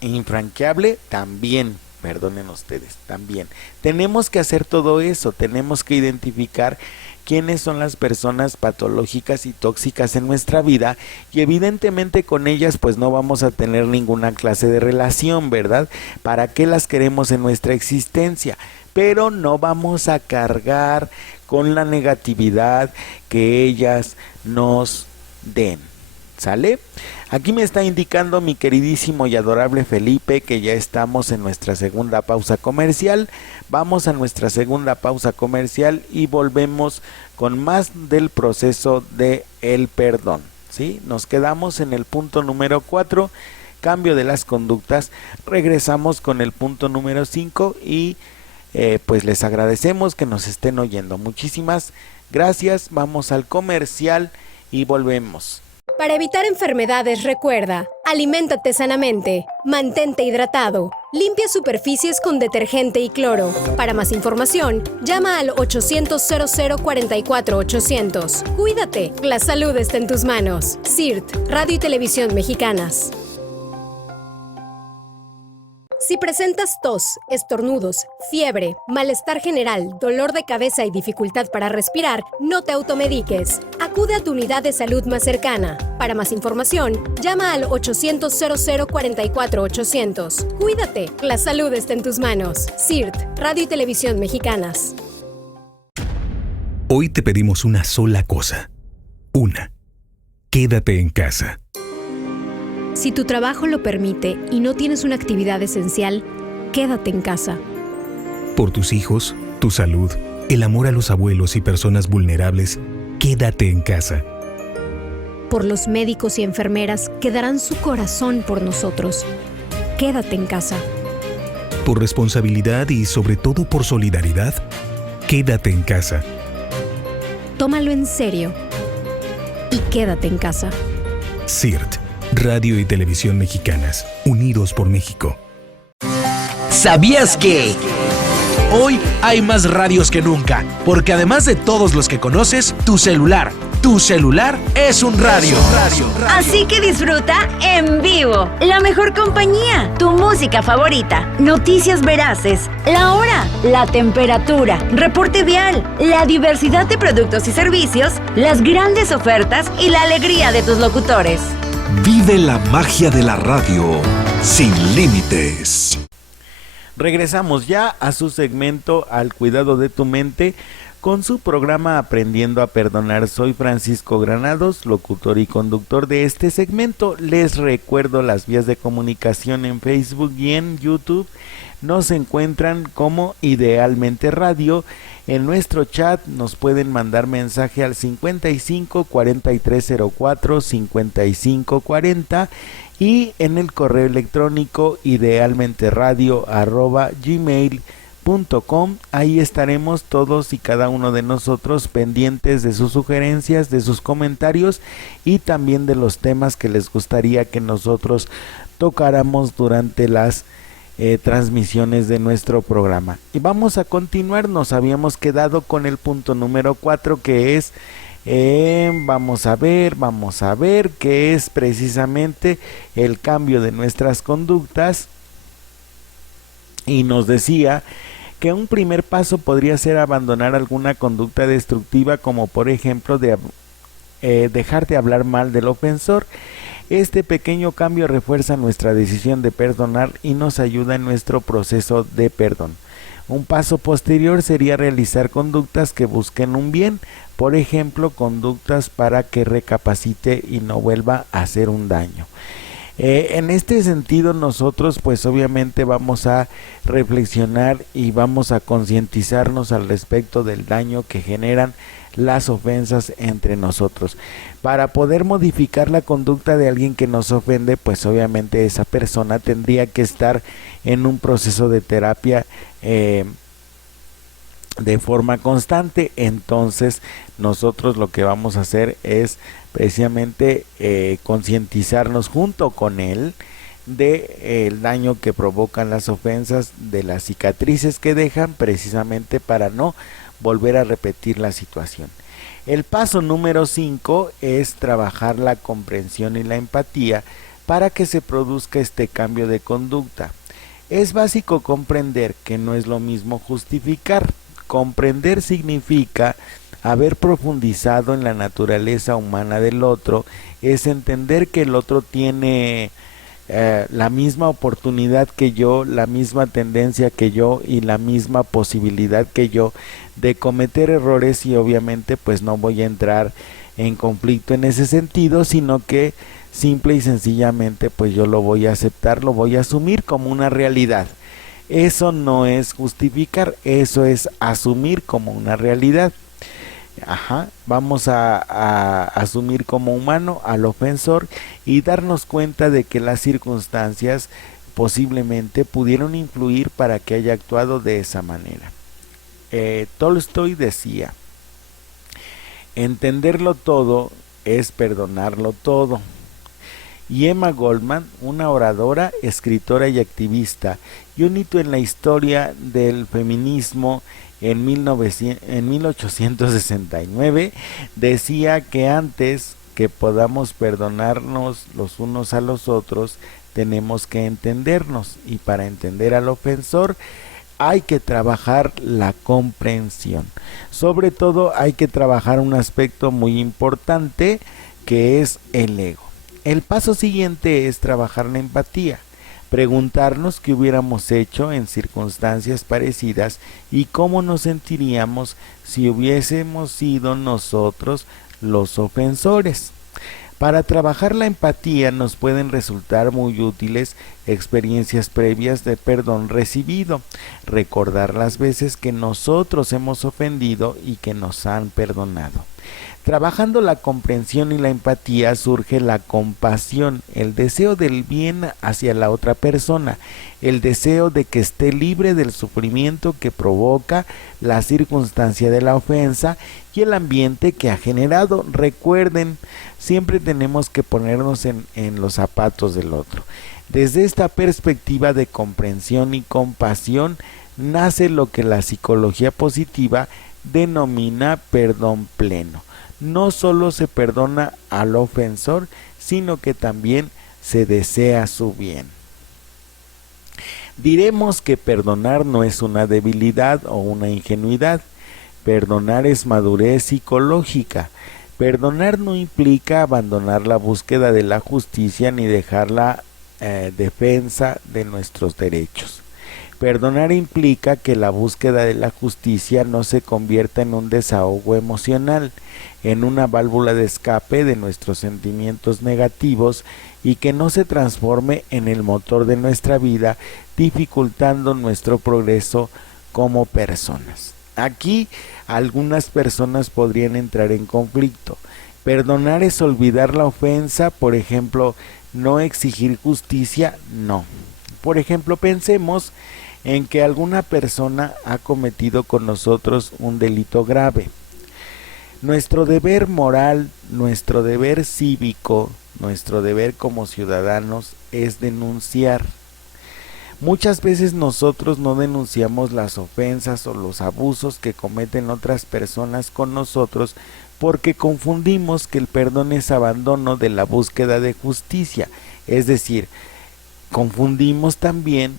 infranqueable? También. Perdonen ustedes, también. Tenemos que hacer todo eso, tenemos que identificar quiénes son las personas patológicas y tóxicas en nuestra vida, y evidentemente con ellas pues no vamos a tener ninguna clase de relación, ¿verdad? ¿Para qué las queremos en nuestra existencia? Pero no vamos a cargar con la negatividad que ellas nos den. ¿Sale? Aquí me está indicando mi queridísimo y adorable Felipe que ya estamos en nuestra segunda pausa comercial. Vamos a nuestra segunda pausa comercial y volvemos con más del proceso de el perdón. ¿Sí? Nos quedamos en el punto número 4, cambio de las conductas. Regresamos con el punto número 5 y pues les agradecemos que nos estén oyendo. Muchísimas gracias. Vamos al comercial y volvemos. Para evitar enfermedades, recuerda, aliméntate sanamente, mantente hidratado, limpia superficies con detergente y cloro. Para más información, llama al 800-0044-800. Cuídate, la salud está en tus manos. CIRT, Radio y Televisión Mexicanas. Si presentas tos, estornudos, fiebre, malestar general, dolor de cabeza y dificultad para respirar, no te automediques. Acude a tu unidad de salud más cercana. Para más información, llama al 800-0044-800. Cuídate, la salud está en tus manos. CIRT, Radio y Televisión Mexicanas. Hoy te pedimos una sola cosa. Una. Quédate en casa. Si tu trabajo lo permite y no tienes una actividad esencial, quédate en casa. Por tus hijos, tu salud, el amor a los abuelos y personas vulnerables, quédate en casa. Por los médicos y enfermeras que darán su corazón por nosotros, quédate en casa. Por responsabilidad y sobre todo por solidaridad, quédate en casa. Tómalo en serio y quédate en casa. CIRT, Radio y Televisión Mexicanas, unidos por México. ¿Sabías que? Hoy hay más radios que nunca, porque además de todos los que conoces, tu celular es un radio. Así que disfruta en vivo la mejor compañía, tu música favorita, noticias veraces, la hora, la temperatura, reporte vial, la diversidad de productos y servicios, las grandes ofertas y la alegría de tus locutores. Vive la magia de la radio sin límites. Regresamos ya a su segmento Al Cuidado de tu Mente con su programa Aprendiendo a Perdonar. Soy Francisco Granados, locutor y conductor de este segmento. Les recuerdo las vías de comunicación en Facebook y en YouTube. Nos encuentran como Idealmente Radio. En nuestro chat nos pueden mandar mensaje al 55 4304 55 40 y en el correo electrónico idealmenteradio@gmail.com. Ahí estaremos todos y cada uno de nosotros pendientes de sus sugerencias, de sus comentarios y también de los temas que les gustaría que nosotros tocáramos durante las transmisiones de nuestro programa. Y vamos a continuar. Nos habíamos quedado con el punto número 4, que es vamos a ver que es precisamente el cambio de nuestras conductas, y nos decía que un primer paso podría ser abandonar alguna conducta destructiva, como por ejemplo dejar de hablar mal del ofensor. Este pequeño cambio refuerza nuestra decisión de perdonar y nos ayuda en nuestro proceso de perdón. Un paso posterior sería realizar conductas que busquen un bien, por ejemplo, conductas para que recapacite y no vuelva a hacer un daño. En este sentido, nosotros pues obviamente vamos a reflexionar y vamos a concientizarnos al respecto del daño que generan las ofensas entre nosotros. Para poder modificar la conducta de alguien que nos ofende, pues obviamente esa persona tendría que estar en un proceso de terapia de forma constante. Entonces nosotros lo que vamos a hacer es precisamente concientizarnos junto con él de el daño que provocan las ofensas, de las cicatrices que dejan, precisamente para no volver a repetir la situación. El paso número 5 es trabajar la comprensión y la empatía para que se produzca este cambio de conducta. Es básico comprender que no es lo mismo justificar. Comprender significa haber profundizado en la naturaleza humana del otro, es entender que el otro tiene la misma oportunidad que yo, la misma tendencia que yo y la misma posibilidad que yo de cometer errores, y obviamente pues no voy a entrar en conflicto en ese sentido, sino que simple y sencillamente pues yo lo voy a aceptar, lo voy a asumir como una realidad. Eso no es justificar, eso es asumir como una realidad. Vamos a asumir como humano al ofensor y darnos cuenta de que las circunstancias posiblemente pudieron influir para que haya actuado de esa manera. Tolstoy decía: entenderlo todo es perdonarlo todo. Y Emma Goldman, una oradora, escritora y activista, y un hito en la historia del feminismo en 1869, decía que antes que podamos perdonarnos los unos a los otros, tenemos que entendernos, y para entender al ofensor hay que trabajar la comprensión. Sobre todo hay que trabajar un aspecto muy importante, que es el ego. El paso siguiente es trabajar la empatía, preguntarnos qué hubiéramos hecho en circunstancias parecidas y cómo nos sentiríamos si hubiésemos sido nosotros los ofensores. Para trabajar la empatía nos pueden resultar muy útiles experiencias previas de perdón recibido, recordar las veces que nosotros hemos ofendido y que nos han perdonado. Trabajando la comprensión y la empatía surge la compasión, el deseo del bien hacia la otra persona, el deseo de que esté libre del sufrimiento que provoca la circunstancia de la ofensa y el ambiente que ha generado. Recuerden, siempre tenemos que ponernos en los zapatos del otro. Desde esta perspectiva de comprensión y compasión nace lo que la psicología positiva denomina perdón pleno. No solo se perdona al ofensor, sino que también se desea su bien. Diremos que perdonar no es una debilidad o una ingenuidad. Perdonar es madurez psicológica. Perdonar no implica abandonar la búsqueda de la justicia ni dejar la defensa de nuestros derechos. Perdonar implica que la búsqueda de la justicia no se convierta en un desahogo emocional, en una válvula de escape de nuestros sentimientos negativos, y que no se transforme en el motor de nuestra vida, dificultando nuestro progreso como personas. Aquí algunas personas podrían entrar en conflicto. Perdonar es olvidar la ofensa, por ejemplo, no exigir justicia, no. Por ejemplo, pensemos en que alguna persona ha cometido con nosotros un delito grave. Nuestro deber moral, nuestro deber cívico, nuestro deber como ciudadanos es denunciar. Muchas veces nosotros no denunciamos las ofensas o los abusos que cometen otras personas con nosotros porque confundimos que el perdón es abandono de la búsqueda de justicia, es decir, confundimos también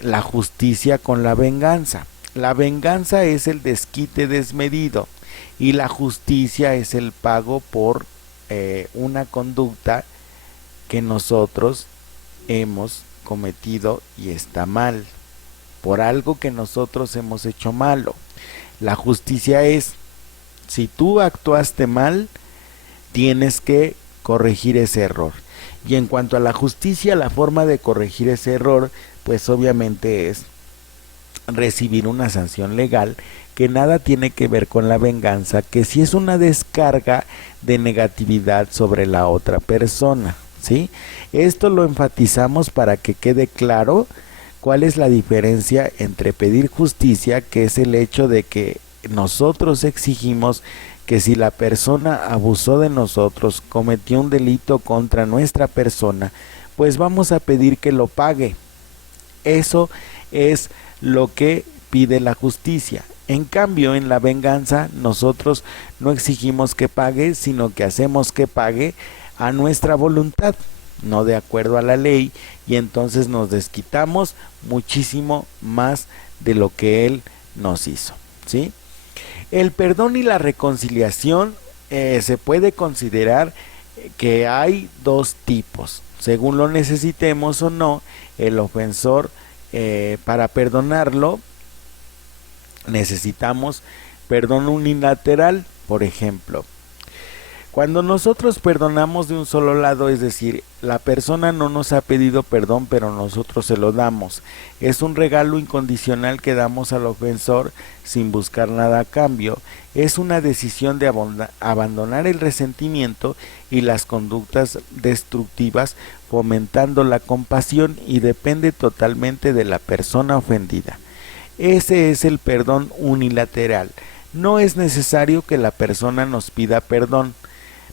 la justicia con la venganza. La venganza es el desquite desmedido y la justicia es el pago por una conducta que nosotros hemos cometido y está mal, por algo que nosotros hemos hecho malo. La justicia es, si tú actuaste mal, tienes que corregir ese error. Y en cuanto a la justicia, la forma de corregir ese error, pues obviamente es recibir una sanción legal que nada tiene que ver con la venganza, que sí es una descarga de negatividad sobre la otra persona, ¿sí? Esto lo enfatizamos para que quede claro ¿Cuál es la diferencia entre pedir justicia, que es el hecho de que nosotros exigimos que si la persona abusó de nosotros, cometió un delito contra nuestra persona, pues vamos a pedir que lo pague? Eso es lo que pide la justicia. En cambio, en la venganza, nosotros no exigimos que pague, sino que hacemos que pague a nuestra voluntad, no de acuerdo a la ley, y entonces nos desquitamos muchísimo más de lo que él nos hizo, ¿sí? El perdón y la reconciliación se puede considerar que hay dos tipos, según lo necesitemos o no. El ofensor, para perdonarlo, necesitamos perdón unilateral, por ejemplo. Cuando nosotros perdonamos de un solo lado, es decir, la persona no nos ha pedido perdón, pero nosotros se lo damos. Es un regalo incondicional que damos al ofensor sin buscar nada a cambio. Es una decisión de abandonar el resentimiento y las conductas destructivas, fomentando la compasión, y depende totalmente de la persona ofendida. Ese es el perdón unilateral. No es necesario que la persona nos pida perdón.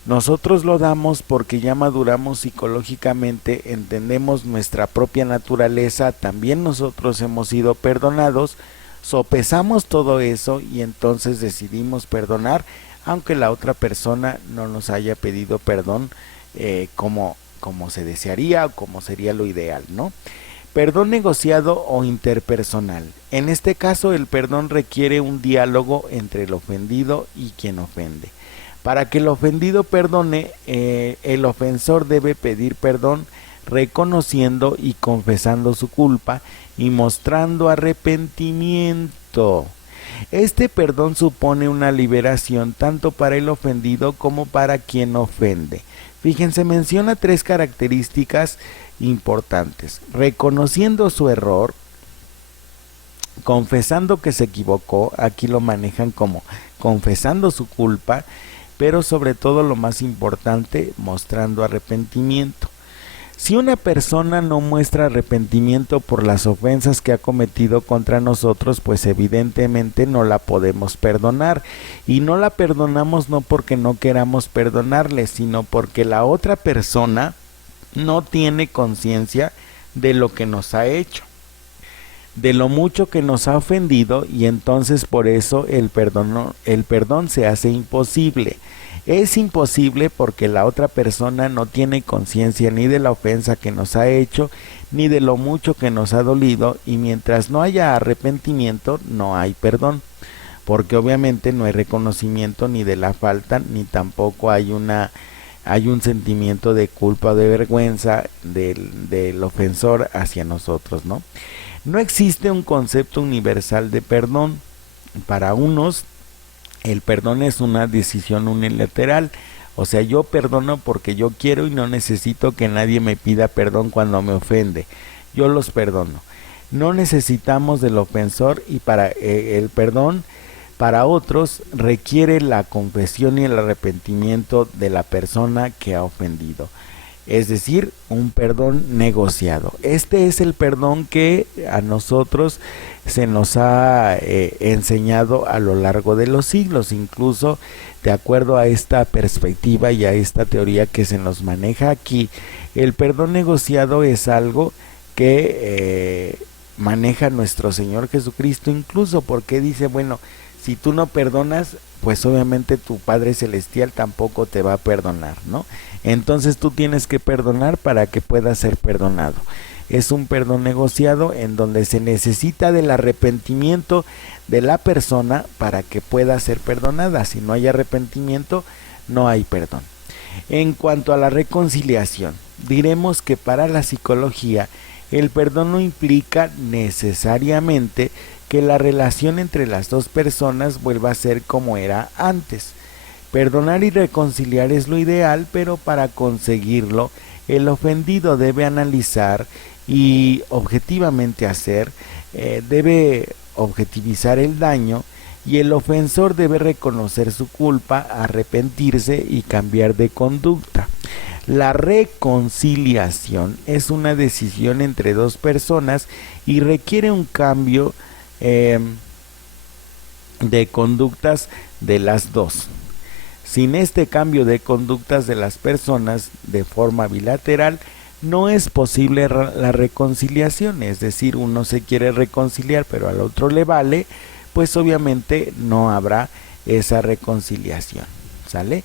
Nosotros lo damos porque ya maduramos psicológicamente, entendemos nuestra propia naturaleza, también nosotros hemos sido perdonados, sopesamos todo eso y entonces decidimos perdonar, aunque la otra persona no nos haya pedido perdón como se desearía o como sería lo ideal, ¿no? Perdón negociado o interpersonal. En este caso, el perdón requiere un diálogo entre el ofendido y quien ofende. Para que el ofendido perdone, el ofensor debe pedir perdón reconociendo y confesando su culpa y mostrando arrepentimiento. Este perdón supone una liberación tanto para el ofendido como para quien ofende. Fíjense, menciona 3 características importantes: reconociendo su error, confesando que se equivocó, aquí lo manejan como confesando su culpa, pero sobre todo lo más importante, mostrando arrepentimiento. Si una persona no muestra arrepentimiento por las ofensas que ha cometido contra nosotros, pues evidentemente no la podemos perdonar, y no la perdonamos no porque no queramos perdonarle, sino porque la otra persona no tiene conciencia de lo que nos ha hecho, de lo mucho que nos ha ofendido, y entonces por eso el perdón se hace imposible. Es imposible porque la otra persona no tiene conciencia ni de la ofensa que nos ha hecho, ni de lo mucho que nos ha dolido, y mientras no haya arrepentimiento, no hay perdón, porque obviamente no hay reconocimiento ni de la falta, ni tampoco hay un sentimiento de culpa o de vergüenza del ofensor hacia nosotros, ¿no? No existe un concepto universal de perdón. Para unos, el perdón es una decisión unilateral, o sea, yo perdono porque yo quiero y no necesito que nadie me pida perdón cuando me ofende, yo los perdono. No necesitamos del ofensor, y para el perdón para otros requiere la confesión y el arrepentimiento de la persona que ha ofendido. Es decir, un perdón negociado. Este es el perdón que a nosotros se nos ha enseñado a lo largo de los siglos, incluso de acuerdo a esta perspectiva y a esta teoría que se nos maneja aquí. El perdón negociado es algo que maneja nuestro Señor Jesucristo, incluso porque dice, bueno, si tú no perdonas, pues obviamente tu Padre Celestial tampoco te va a perdonar, ¿no? Entonces tú tienes que perdonar para que puedas ser perdonado. Es un perdón negociado en donde se necesita del arrepentimiento de la persona para que pueda ser perdonada. Si no hay arrepentimiento, no hay perdón. En cuanto a la reconciliación, diremos que para la psicología, el perdón no implica necesariamente que la relación entre las dos personas vuelva a ser como era antes. Perdonar y reconciliar es lo ideal, pero para conseguirlo, el ofendido debe analizar y objetivamente debe objetivizar el daño, y el ofensor debe reconocer su culpa, arrepentirse y cambiar de conducta. La reconciliación es una decisión entre dos personas y requiere un cambio de conductas de las dos. Sin este cambio de conductas de las personas de forma bilateral, no es posible la reconciliación. Es decir, uno se quiere reconciliar pero al otro le vale, pues obviamente no habrá esa reconciliación. ¿Sale?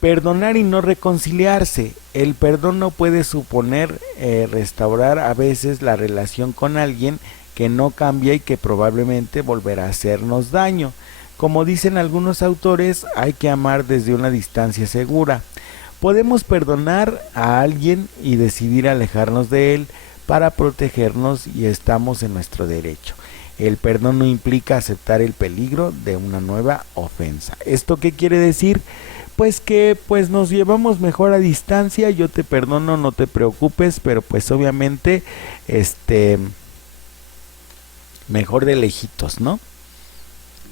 Perdonar y no reconciliarse. El perdón no puede suponer restaurar a veces la relación con alguien que no cambia y que probablemente volverá a hacernos daño. Como dicen algunos autores, hay que amar desde una distancia segura. Podemos perdonar a alguien y decidir alejarnos de él para protegernos y estamos en nuestro derecho. El perdón no implica aceptar el peligro de una nueva ofensa. ¿Esto qué quiere decir? Pues que nos llevamos mejor a distancia, yo te perdono, no te preocupes, pero pues obviamente mejor de lejitos, ¿no?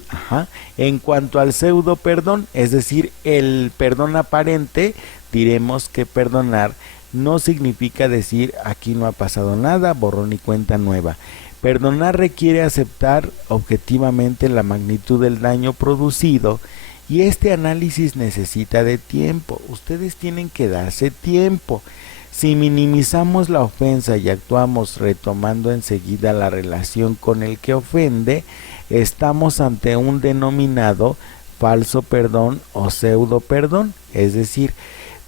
Ajá. En cuanto al pseudo perdón, es decir, el perdón aparente, diremos que perdonar no significa decir aquí no ha pasado nada, borrón y cuenta nueva. Perdonar requiere aceptar objetivamente la magnitud del daño producido y este análisis necesita de tiempo. Ustedes tienen que darse tiempo. Si minimizamos la ofensa y actuamos retomando enseguida la relación con el que ofende, estamos ante un denominado falso perdón o pseudo perdón. Es decir,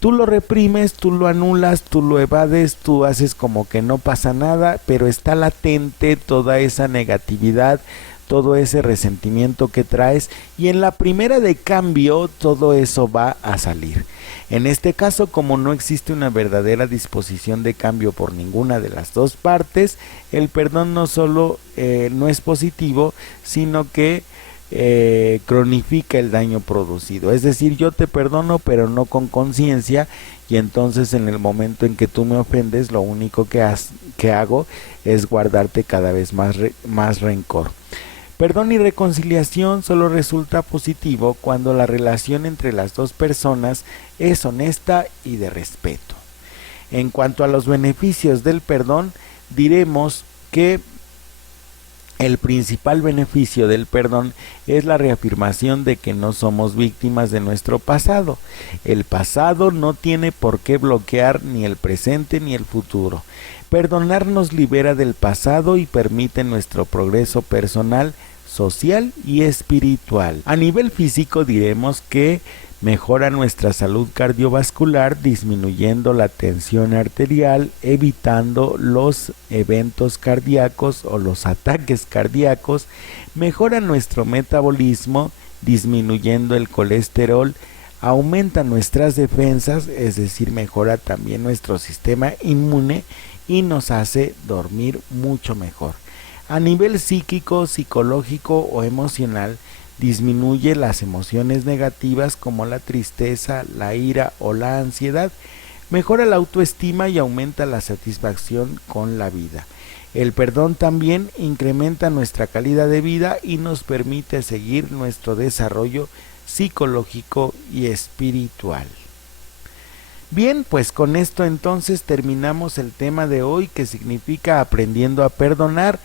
tú lo reprimes, tú lo anulas, tú lo evades, tú haces como que no pasa nada, pero está latente toda esa negatividad, todo ese resentimiento que traes y en la primera de cambio todo eso va a salir. En este caso, como no existe una verdadera disposición de cambio por ninguna de las dos partes, el perdón no solo no es positivo, sino que cronifica el daño producido. Es decir, yo te perdono pero no con conciencia y entonces en el momento en que tú me ofendes lo único que hago es guardarte cada vez más rencor. Perdón y reconciliación solo resulta positivo cuando la relación entre las dos personas es honesta y de respeto. En cuanto a los beneficios del perdón, diremos que el principal beneficio del perdón es la reafirmación de que no somos víctimas de nuestro pasado. El pasado no tiene por qué bloquear ni el presente ni el futuro. Perdonar nos libera del pasado y permite nuestro progreso personal, social y espiritual. A nivel físico diremos que mejora nuestra salud cardiovascular disminuyendo la tensión arterial, evitando los eventos cardíacos o los ataques cardíacos, mejora nuestro metabolismo disminuyendo el colesterol, aumenta nuestras defensas, es decir, mejora también nuestro sistema inmune y nos hace dormir mucho mejor. A nivel psíquico, psicológico o emocional, disminuye las emociones negativas como la tristeza, la ira o la ansiedad, mejora la autoestima y aumenta la satisfacción con la vida. El perdón también incrementa nuestra calidad de vida y nos permite seguir nuestro desarrollo psicológico y espiritual. Bien, pues con esto entonces terminamos el tema de hoy que significa aprendiendo a perdonar.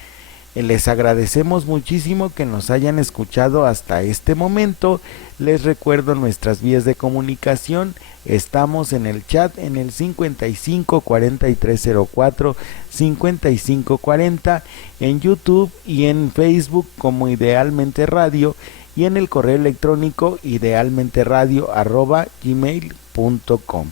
Les agradecemos muchísimo que nos hayan escuchado hasta este momento. Les recuerdo nuestras vías de comunicación. Estamos en el chat en el 55 4304 5540, en YouTube y en Facebook como Idealmente Radio y en el correo electrónico idealmenteradio@gmail.com.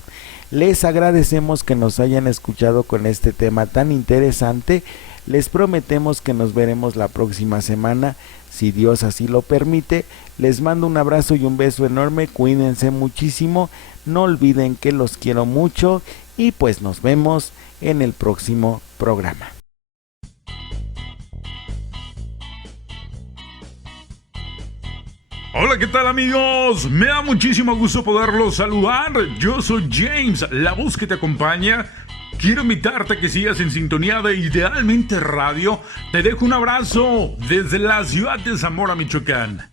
Les agradecemos que nos hayan escuchado con este tema tan interesante. Les prometemos que nos veremos la próxima semana, si Dios así lo permite. Les mando un abrazo y un beso enorme, cuídense muchísimo, no olviden que los quiero mucho y pues nos vemos en el próximo programa. Hola, ¿qué tal amigos? Me da muchísimo gusto poderlos saludar. Yo soy James, la voz que te acompaña. Quiero invitarte a que sigas en sintonía de Idealmente Radio. Te dejo un abrazo desde la ciudad de Zamora, Michoacán.